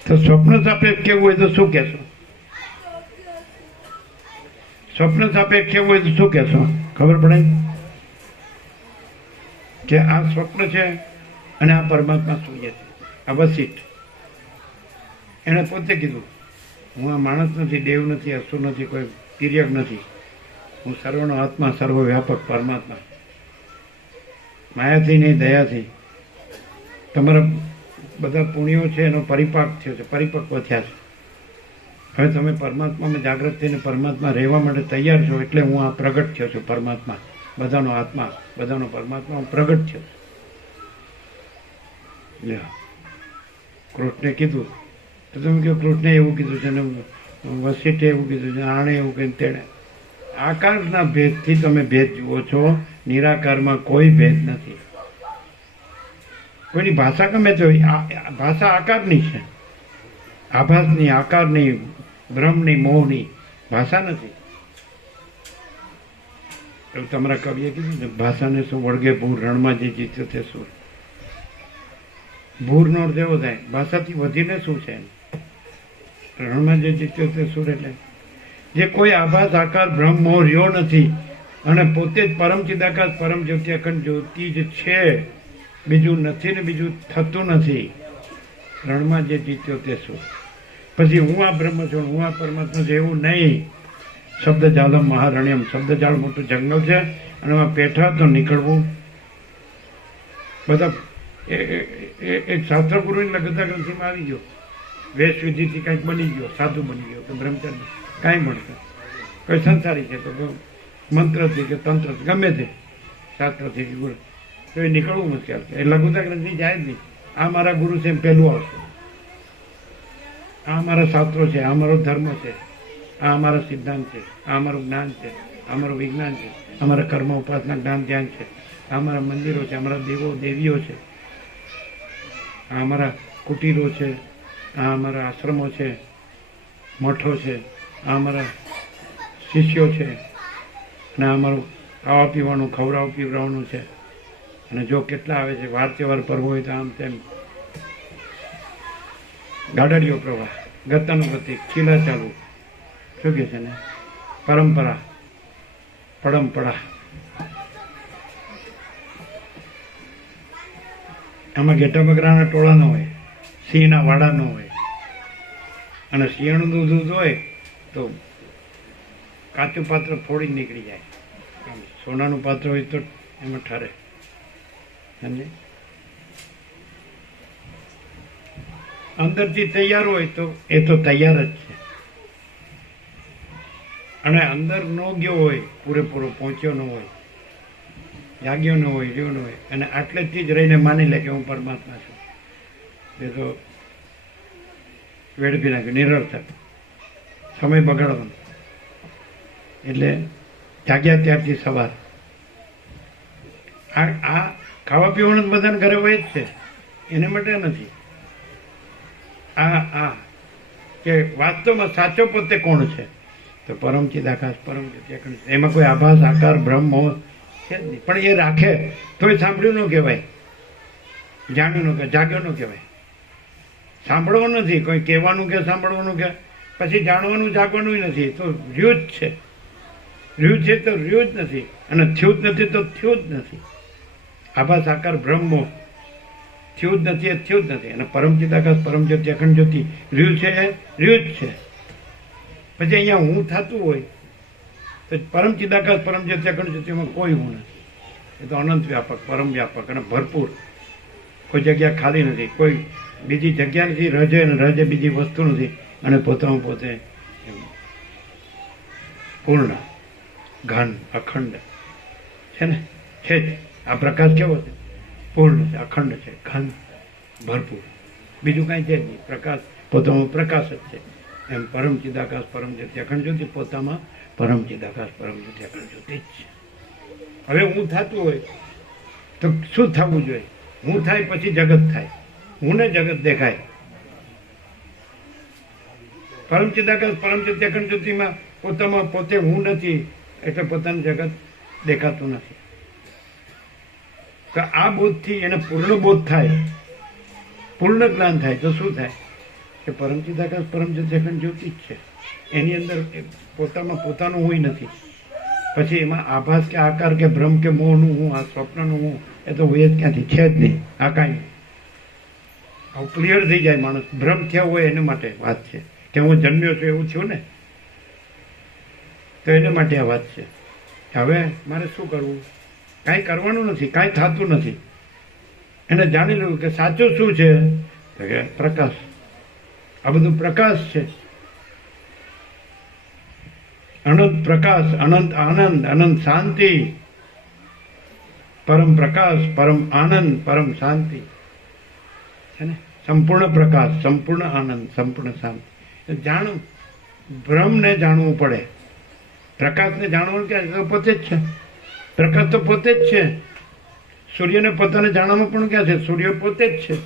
તો સ્વપ્ન સાપેક્ષ કેવું હોય તો શું કહેશો? સ્વપ્ન સાપેક્ષ કેવું હોય તો શું કહેશો? ખબર પડે કે આ સ્વપ્ન છે અને આ પરમાત્મા સૂર્ય છે, આ વસિત. એણે પોતે કીધું હું આ માણસ નથી, દેવ નથી, અસુર નથી, કોઈ તિર્યક નથી. હું સર્વનો આત્મા, સર્વવ્યાપક પરમાત્મા. માયાથી નહીં, દયાથી તમારા બધા પુણ્યો છે એનો પરિપાક થયો છે, પરિપક્વ થયા છે. હવે તમે પરમાત્મામાં જાગૃત થઈને પરમાત્મા રહેવા માટે તૈયાર છો એટલે હું આ પ્રગટ થયો છું. પરમાત્મા, બધાનો આત્મા, બધાનો પરમાત્મા હું પ્રગટ થયો. કૃષ્ણે કીધું તો તમે કહો કૃષ્ણે એવું કીધું છે ને વસિષ્ઠે એવું કીધું છે, આણે એવું કીધું, તેણે. આકારના ભેદથી તમે ભેદ જુઓ છો, નિરાકારમાં કોઈ ભેદ નથી. કોઈની ભાષા ગમે તો ભાષા આકારની છે, આભાસની, આકારની, બ્રહ્મની, મોહની ભાષા નથી. એવું તમારા કવિએ કીધું ને, ભાષાને શું વળગે ભૂર, રણમાં જે જીત્યો તે સુર. ભૂરનો અર્થ એવો થાય ભાષાથી વધીને શું છે, રણમાં જે જીત્યો તે સુર. એટલે જે કોઈ આભાસ આકાર બ્રહ્મ મોહ રહ્યો નથી અને પોતે જ પરમ ચિદાકાશ પરમ જ્યોતિ અખંડ જ્યોતિ જ છે, બીજું નથી ને બીજું થતું નથી. રણમાં જે જીત્યો તે શું. પછી હું આ બ્રહ્મ છું, હું આ પરમાત્મા છું એવું નહીં. શબ્દ જાલમ મહારણ્યમ, શબ્દ જાળ મોટું જંગલ છે અને એમાં પેઠા તો નીકળવું. બધા એક શાસ્ત્ર ગુરુની લગતા ગ્રંથિમાં આવી ગયો, વેશ વિધિથી કંઈક બની ગયો, સાધુ બની ગયો કે બ્રહ્મચર્ય કાંઈ મળશે, કોઈ સંસારી છે તો મંત્રથી કે તંત્રથી ગમે તે શાસ્ત્રથી ગુરુ, તો એ નીકળવું મુશ્કેલ છે. એ લઘુતા ગ્રંથિ જાય જ નહીં. આ મારા ગુરુ છે એમ પહેલું આવશે, આ અમારા શાસ્ત્રો છે, આ અમારો ધર્મ છે, આ અમારા સિદ્ધાંત છે, આ અમારું જ્ઞાન છે, આ અમારું વિજ્ઞાન છે, અમારા કર્મ ઉપાસના જ્ઞાન ધ્યાન છે, આ અમારા મંદિરો છે, અમારા દેવો દેવીઓ છે, આ અમારા કુટીરો છે, આ અમારા આશ્રમો છે, મઠો છે, આ અમારા શિષ્યો છે, અને આ અમારું ખાવા પીવાનું, ખવડાવ પીવડાવવાનું છે. અને જો કેટલા આવે છે, વાર તહેવાર પર્વ હોય તો આમ તેમ ગાડડીઓ પ્રવાહ, ગતાનુગતિ, ખીલા ચાલુ, શું કહે છે ને, પરંપરા, પડમપડા. આમાં ઘેટા બકરાના ટોળા ન હોય, સિંહના વાડા ન હોય, અને શિયાળનું દૂધ હોય તો કાચું પાત્ર ફોડી નીકળી જાય. સોનાનું પાત્ર હોય તો એમાં ઠરે. સમજે? અંદરથી તૈયાર હોય તો એ તો તૈયાર જ છે, અને અંદર ન ગયો હોય, પૂરેપૂરો પહોંચ્યો ન હોય, જાગ્યો ન હોય, રહ્યો ન હોય, અને આટલેથી જ રહીને માની લે કે હું પરમાત્મા છું, એ તો વેડફી નાખ્યું, નિરર્થક, સમય બગાડવાનો. એટલે જાગ્યા ત્યારથી સવાર આ ખાવા પીવાનું બધાને ઘરે હોય જ છે, એને માટે નથી. આ કે વાસ્તવમાં સાચો પોતે કોણ છે તો પરમ ચિદાકાશ પરમ જ્યોતિ. એમાં કોઈ આભાસ આકાર બ્રહ્મ છે જ નહીં. પણ એ રાખે તોય સાંભળ્યું ન કહેવાય, જાણ્યું ન કહેવાય, જાગ્યો ન કહેવાય. સાંભળવો નથી, કોઈ કહેવાનું કે સાંભળવાનું કે પછી જાણવાનું જાગવાનું નથી, તો રહ્યું જ છે. રહ્યું છે તો રહ્યું જ નથી, અને થયું જ નથી તો થયું જ નથી. આભાસ આકાર બ્રહ્મો થયું જ નથી એ થયું જ નથી. અને પરમ ચિદાકાશ પરમ જ્યોતિ અખંડ જ્યોતિ રહ્યું છે એ રહ્યું જ છે. પછી અહીંયા હું થતું હોય તો પરમ ચિદાકાશ પરમ જ્યોતિ અખંડ જ્યોતિમાં કોઈ હું નથી. એ તો અનંત વ્યાપક, પરમ વ્યાપક અને ભરપૂર. કોઈ જગ્યા ખાલી નથી, કોઈ બીજી જગ્યા નથી, રજે અને રજે બીજી વસ્તુ નથી. અને પોતામાં પોતે પૂર્ણ ઘન અખંડ છે ને, છે જ. આ પ્રકાશ કેવો છે? પૂર્ણ છે, અખંડ છે, ઘન ભરપૂર, બીજું કાંઈ છે જ નહીં. પ્રકાશ પોતામાં પ્રકાશ જ છે. એમ પરમ ચિદાકાશ પરમ જ્યોતિ અખંડ જ્યોતિ પોતામાં પરમ ચિદાકાશ પરમ જ્યોતિ અખંડ જ્યોતિ જ છે. હવે હું થતું હોય તો શું થવું જોઈએ? હું થાય પછી જગત થાય, હું ને જગત દેખાય. પરમ ચિદાકાશ પરમ જ્યોતિ અખંડ જ્યોતિમાં પોતામાં પોતે હું નથી, એટલે પોતાનું જગત દેખાતું નથી. તો આ બોધથી એને પૂર્ણ બોધ થાય, પૂર્ણ જ્ઞાન થાય તો શું થાય કે પરમ ચિદાકાશ પરમ જ્યોતિ અખંડ જ્યોતિ જ છે. એની અંદર પોતામાં પોતાનું હોય નથી. પછી એમાં આભાસ કે આકાર કે ભ્રમ કે મોહનું હું, આ સ્વપ્નનું હું, એ તો હોય જ ક્યાંથી, છે જ નહીં. આ કાંઈ આવું ક્લિયર થઈ જાય માણસ. ભ્રમ થયા હોય એને માટે વાત છે કે હું જન્મ્યો છું એવું થયું ને, તો એને માટે આ વાત છે. હવે મારે શું કરવું? કાંઈ કરવાનું નથી, કાંઈ થતું નથી. એને જાણી લેવું કે સાચું શું છે, તો કે પ્રકાશ. આ બધું પ્રકાશ છે, અનંત પ્રકાશ, અનંત આનંદ, અનંત શાંતિ, પરમ પ્રકાશ, પરમ આનંદ, પરમ શાંતિ છે ને. સંપૂર્ણ પ્રકાશ, સંપૂર્ણ આનંદ, સંપૂર્ણ શાંતિ. જાણવું, બ્રહ્મને જાણવું પડે. પ્રકાશને જાણવું કે પોતે જ છે. પ્રકાશ તો પોતે જ છે. સૂર્યને પોતાને જાણવાનું પણ ક્યાં છે? સૂર્ય પોતે જ છે.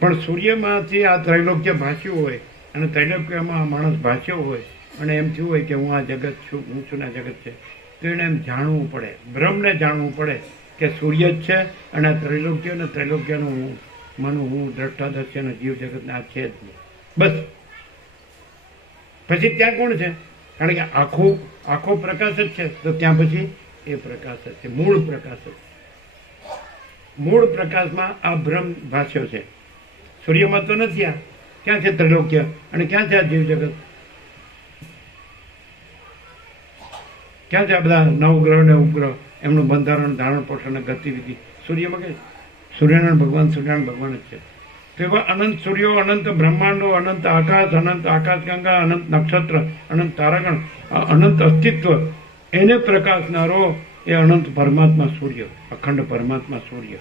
પણ સૂર્યમાંથી આ ત્રૈલોક્ય ભાસ્યું હોય, અને ત્રૈલોક્યમાં માણસ ભાસ્યો હોય, અને એમ થયું હોય કે હું આ જગત છું, હું છું ને આ જગત છે, તો એને એમ જાણવું પડે, બ્રહ્મને જાણવું પડે કે સૂર્ય જ છે, અને આ ત્રૈલોક્ય ને ત્રૈલોક્યનું હું, મનું હું, દ્રષ્ટાદર્શી અને જીવ જગતને આ છે જ નહીં. બસ પછી ત્યાં કોણ છે? કારણ કે આખો પ્રકાશ જ છે, તો ત્યાં પછી એ પ્રકાશ જ છે, મૂળ પ્રકાશ જ. મૂળ પ્રકાશમાં આ બ્રહ્મ ભાસ્યો છે. સૂર્યમાં તો નથી. આ ક્યાં છે ત્રૈલોક્ય, અને ક્યાં છે આ જીવ જગત? ક્યાં છે આ બધા નવગ્રહ ને ઉપગ્રહ, એમનું બંધારણ, ધારણ, પોષણ અને ગતિવિધિ? સૂર્યમાં કે સૂર્યનારાયણ ભગવાન જ છે. તો એવા અનંત સૂર્યો, અનંત બ્રહ્માંડો, અનંત આકાશગંગા, અનંત નક્ષત્ર, અનંત તારાગણ, અનંત અસ્તિત્વ, એને પ્રકાશનારો એ અનંત પરમાત્મા સૂર્ય, અખંડ પરમાત્મા સૂર્ય,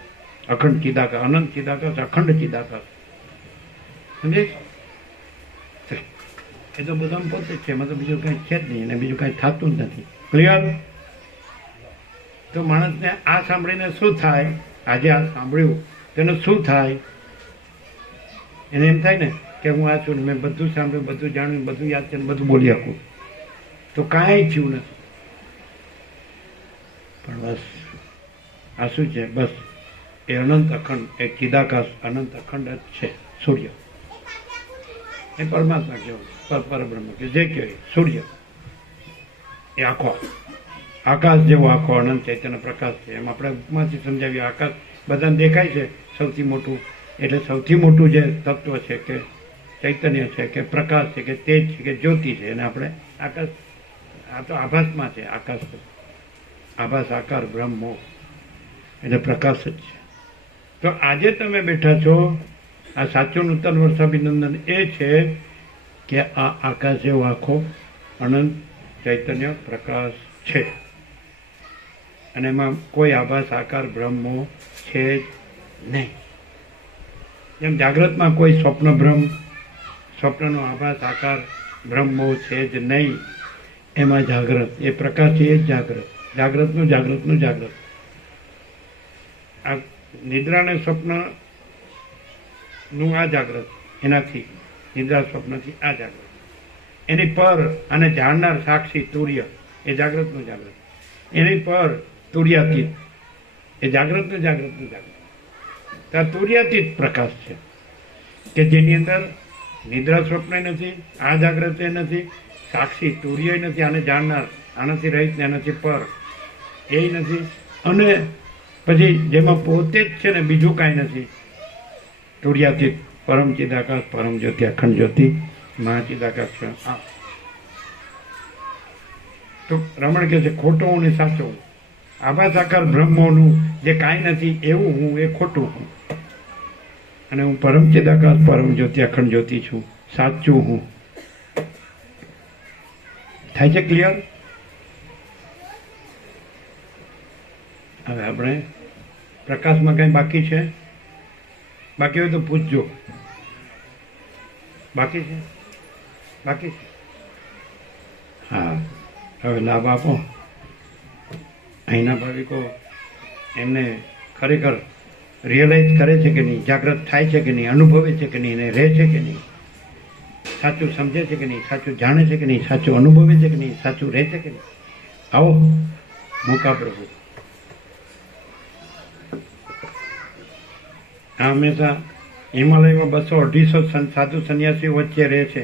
અખંડ ચિદાકાશ, અનંત ચિદાકાશ, અખંડ ચિદાકાશ. સમજે? એ તો બધા પોતે જ છે, એમાં તો બીજું કંઈ છે જ નહીં, અને બીજું કંઈ થતું જ નથી. ક્લિયર? તો માણસને આ સાંભળીને શું થાય? આજે આ સાંભળ્યું તેને શું થાય? એને એમ થાય ને કે હું આ છું, મેં બધું સાંભળ્યું, બધું જાણ્યું, બધું યાદ છે, બધું બોલી આપું, તો કાંઈ થયું નથી. પણ બસ આ શું છે? બસ એ અનંત અખંડ, એ ચિદાકાશ અનંત અખંડ જ છે. સૂર્ય એ પરમાત્મા કહેવાય, પરબ્રહ્મ કે જે કહેવાય સૂર્ય. એ આખો આકાશ જેવો આખો અનંત ચૈતન્ય પ્રકાશ છે. એમ આપણે ઉપમાથી સમજાવીએ. આકાશ બધાને દેખાય છે સૌથી મોટું, એટલે સૌથી મોટું જે તત્વ છે કે ચૈતન્ય છે કે પ્રકાશ છે કે તેજ છે કે જ્યોતિ છે, એને આપણે આકાશ, આ તો આભાસમાં છે. આકાશ આભાસ આકાર બ્રહ્મો એટલે પ્રકાશ જ છે. તો આજે તમે બેઠા છો, આ સાચું નૂતન વર્ષાભિનંદન એ છે કે આ આકાશ જેવો આખો અનંત ચૈતન્ય પ્રકાશ છે, અને એમાં કોઈ આભાસ આકાર બ્રહ્મો છે જ નહીં. જેમ જાગ્રતમાં કોઈ સ્વપ્ન ભ્રમ, સ્વપ્નનો આભાસ આકાર બ્રહ્મો છે જ નહીં, એમાં જાગ્રત એ પ્રકાશ છે, એ જ જાગ્રત, જાગ્રતનું જાગ્રત. આ નિદ્રા અને સ્વપ્નનું આ જાગ્રત, એનાથી નિદ્રા સ્વપ્નથી આ જાગ્રત, એની પર અને જાણનાર સાક્ષી તુર્ય, એ જાગ્રતનું જાગ્રત. એની પર તુર્યાતીત, એ જાગ્રત ને જાગ્રત ને જાગ્રત. તો આ તુર્યાતીત પ્રકાશ છે કે જેની અંદર નિદ્રા સ્વપ્ન નથી, આ જાગ્રત નથી, સાક્ષી તુર્ય નથી, આને જાણનાર, આનાથી રહિત ને આનાથી પર એ નથી, અને પછી જેમાં પોતે જ છે ને બીજું કાંઈ નથી. તુર્યાતીત પરમ ચિદાકાશ, પરમ જ્યોતિ, અખંડ જ્યોતિ, મહાચિદાકાશ છે. તો રમણ કહે છે ખોટો હું ને સાચો હું. આભાસ આકાર બ્રહ્મોનું જે કાંઈ નથી એવું હું, એ ખોટું હું. અને હું પરમ ચિદાકાશ, પરમ જ્યોતિ, અખંડ જ્યોતિ છું, સાચું હું. થાય છે ક્લિયર? હવે આપણે પ્રકાશમાં કંઈ બાકી છે? બાકી હોય તો પૂછજો. બાકી છે? બાકી છે? હા, હવે લાભ આપો. અહીંના ભાવિકો એમને ખરેખર રિયલાઇઝ કરે છે કે નહીં, જાગૃત થાય છે કે નહીં, અનુભવે છે કે નહીં, અને રહે છે કે નહીં, સાચું સમજે છે કે નહીં, સાચું જાણે છે કે નહીં, સાચું અનુભવે છે કે નહીં, સાચું રહે છે કે નહીં. આવો મોકા પ્રભુ. આ હંમેશા હિમાલયમાં 200-250 સાધુ સંન્યાસીઓ વચ્ચે રહે છે.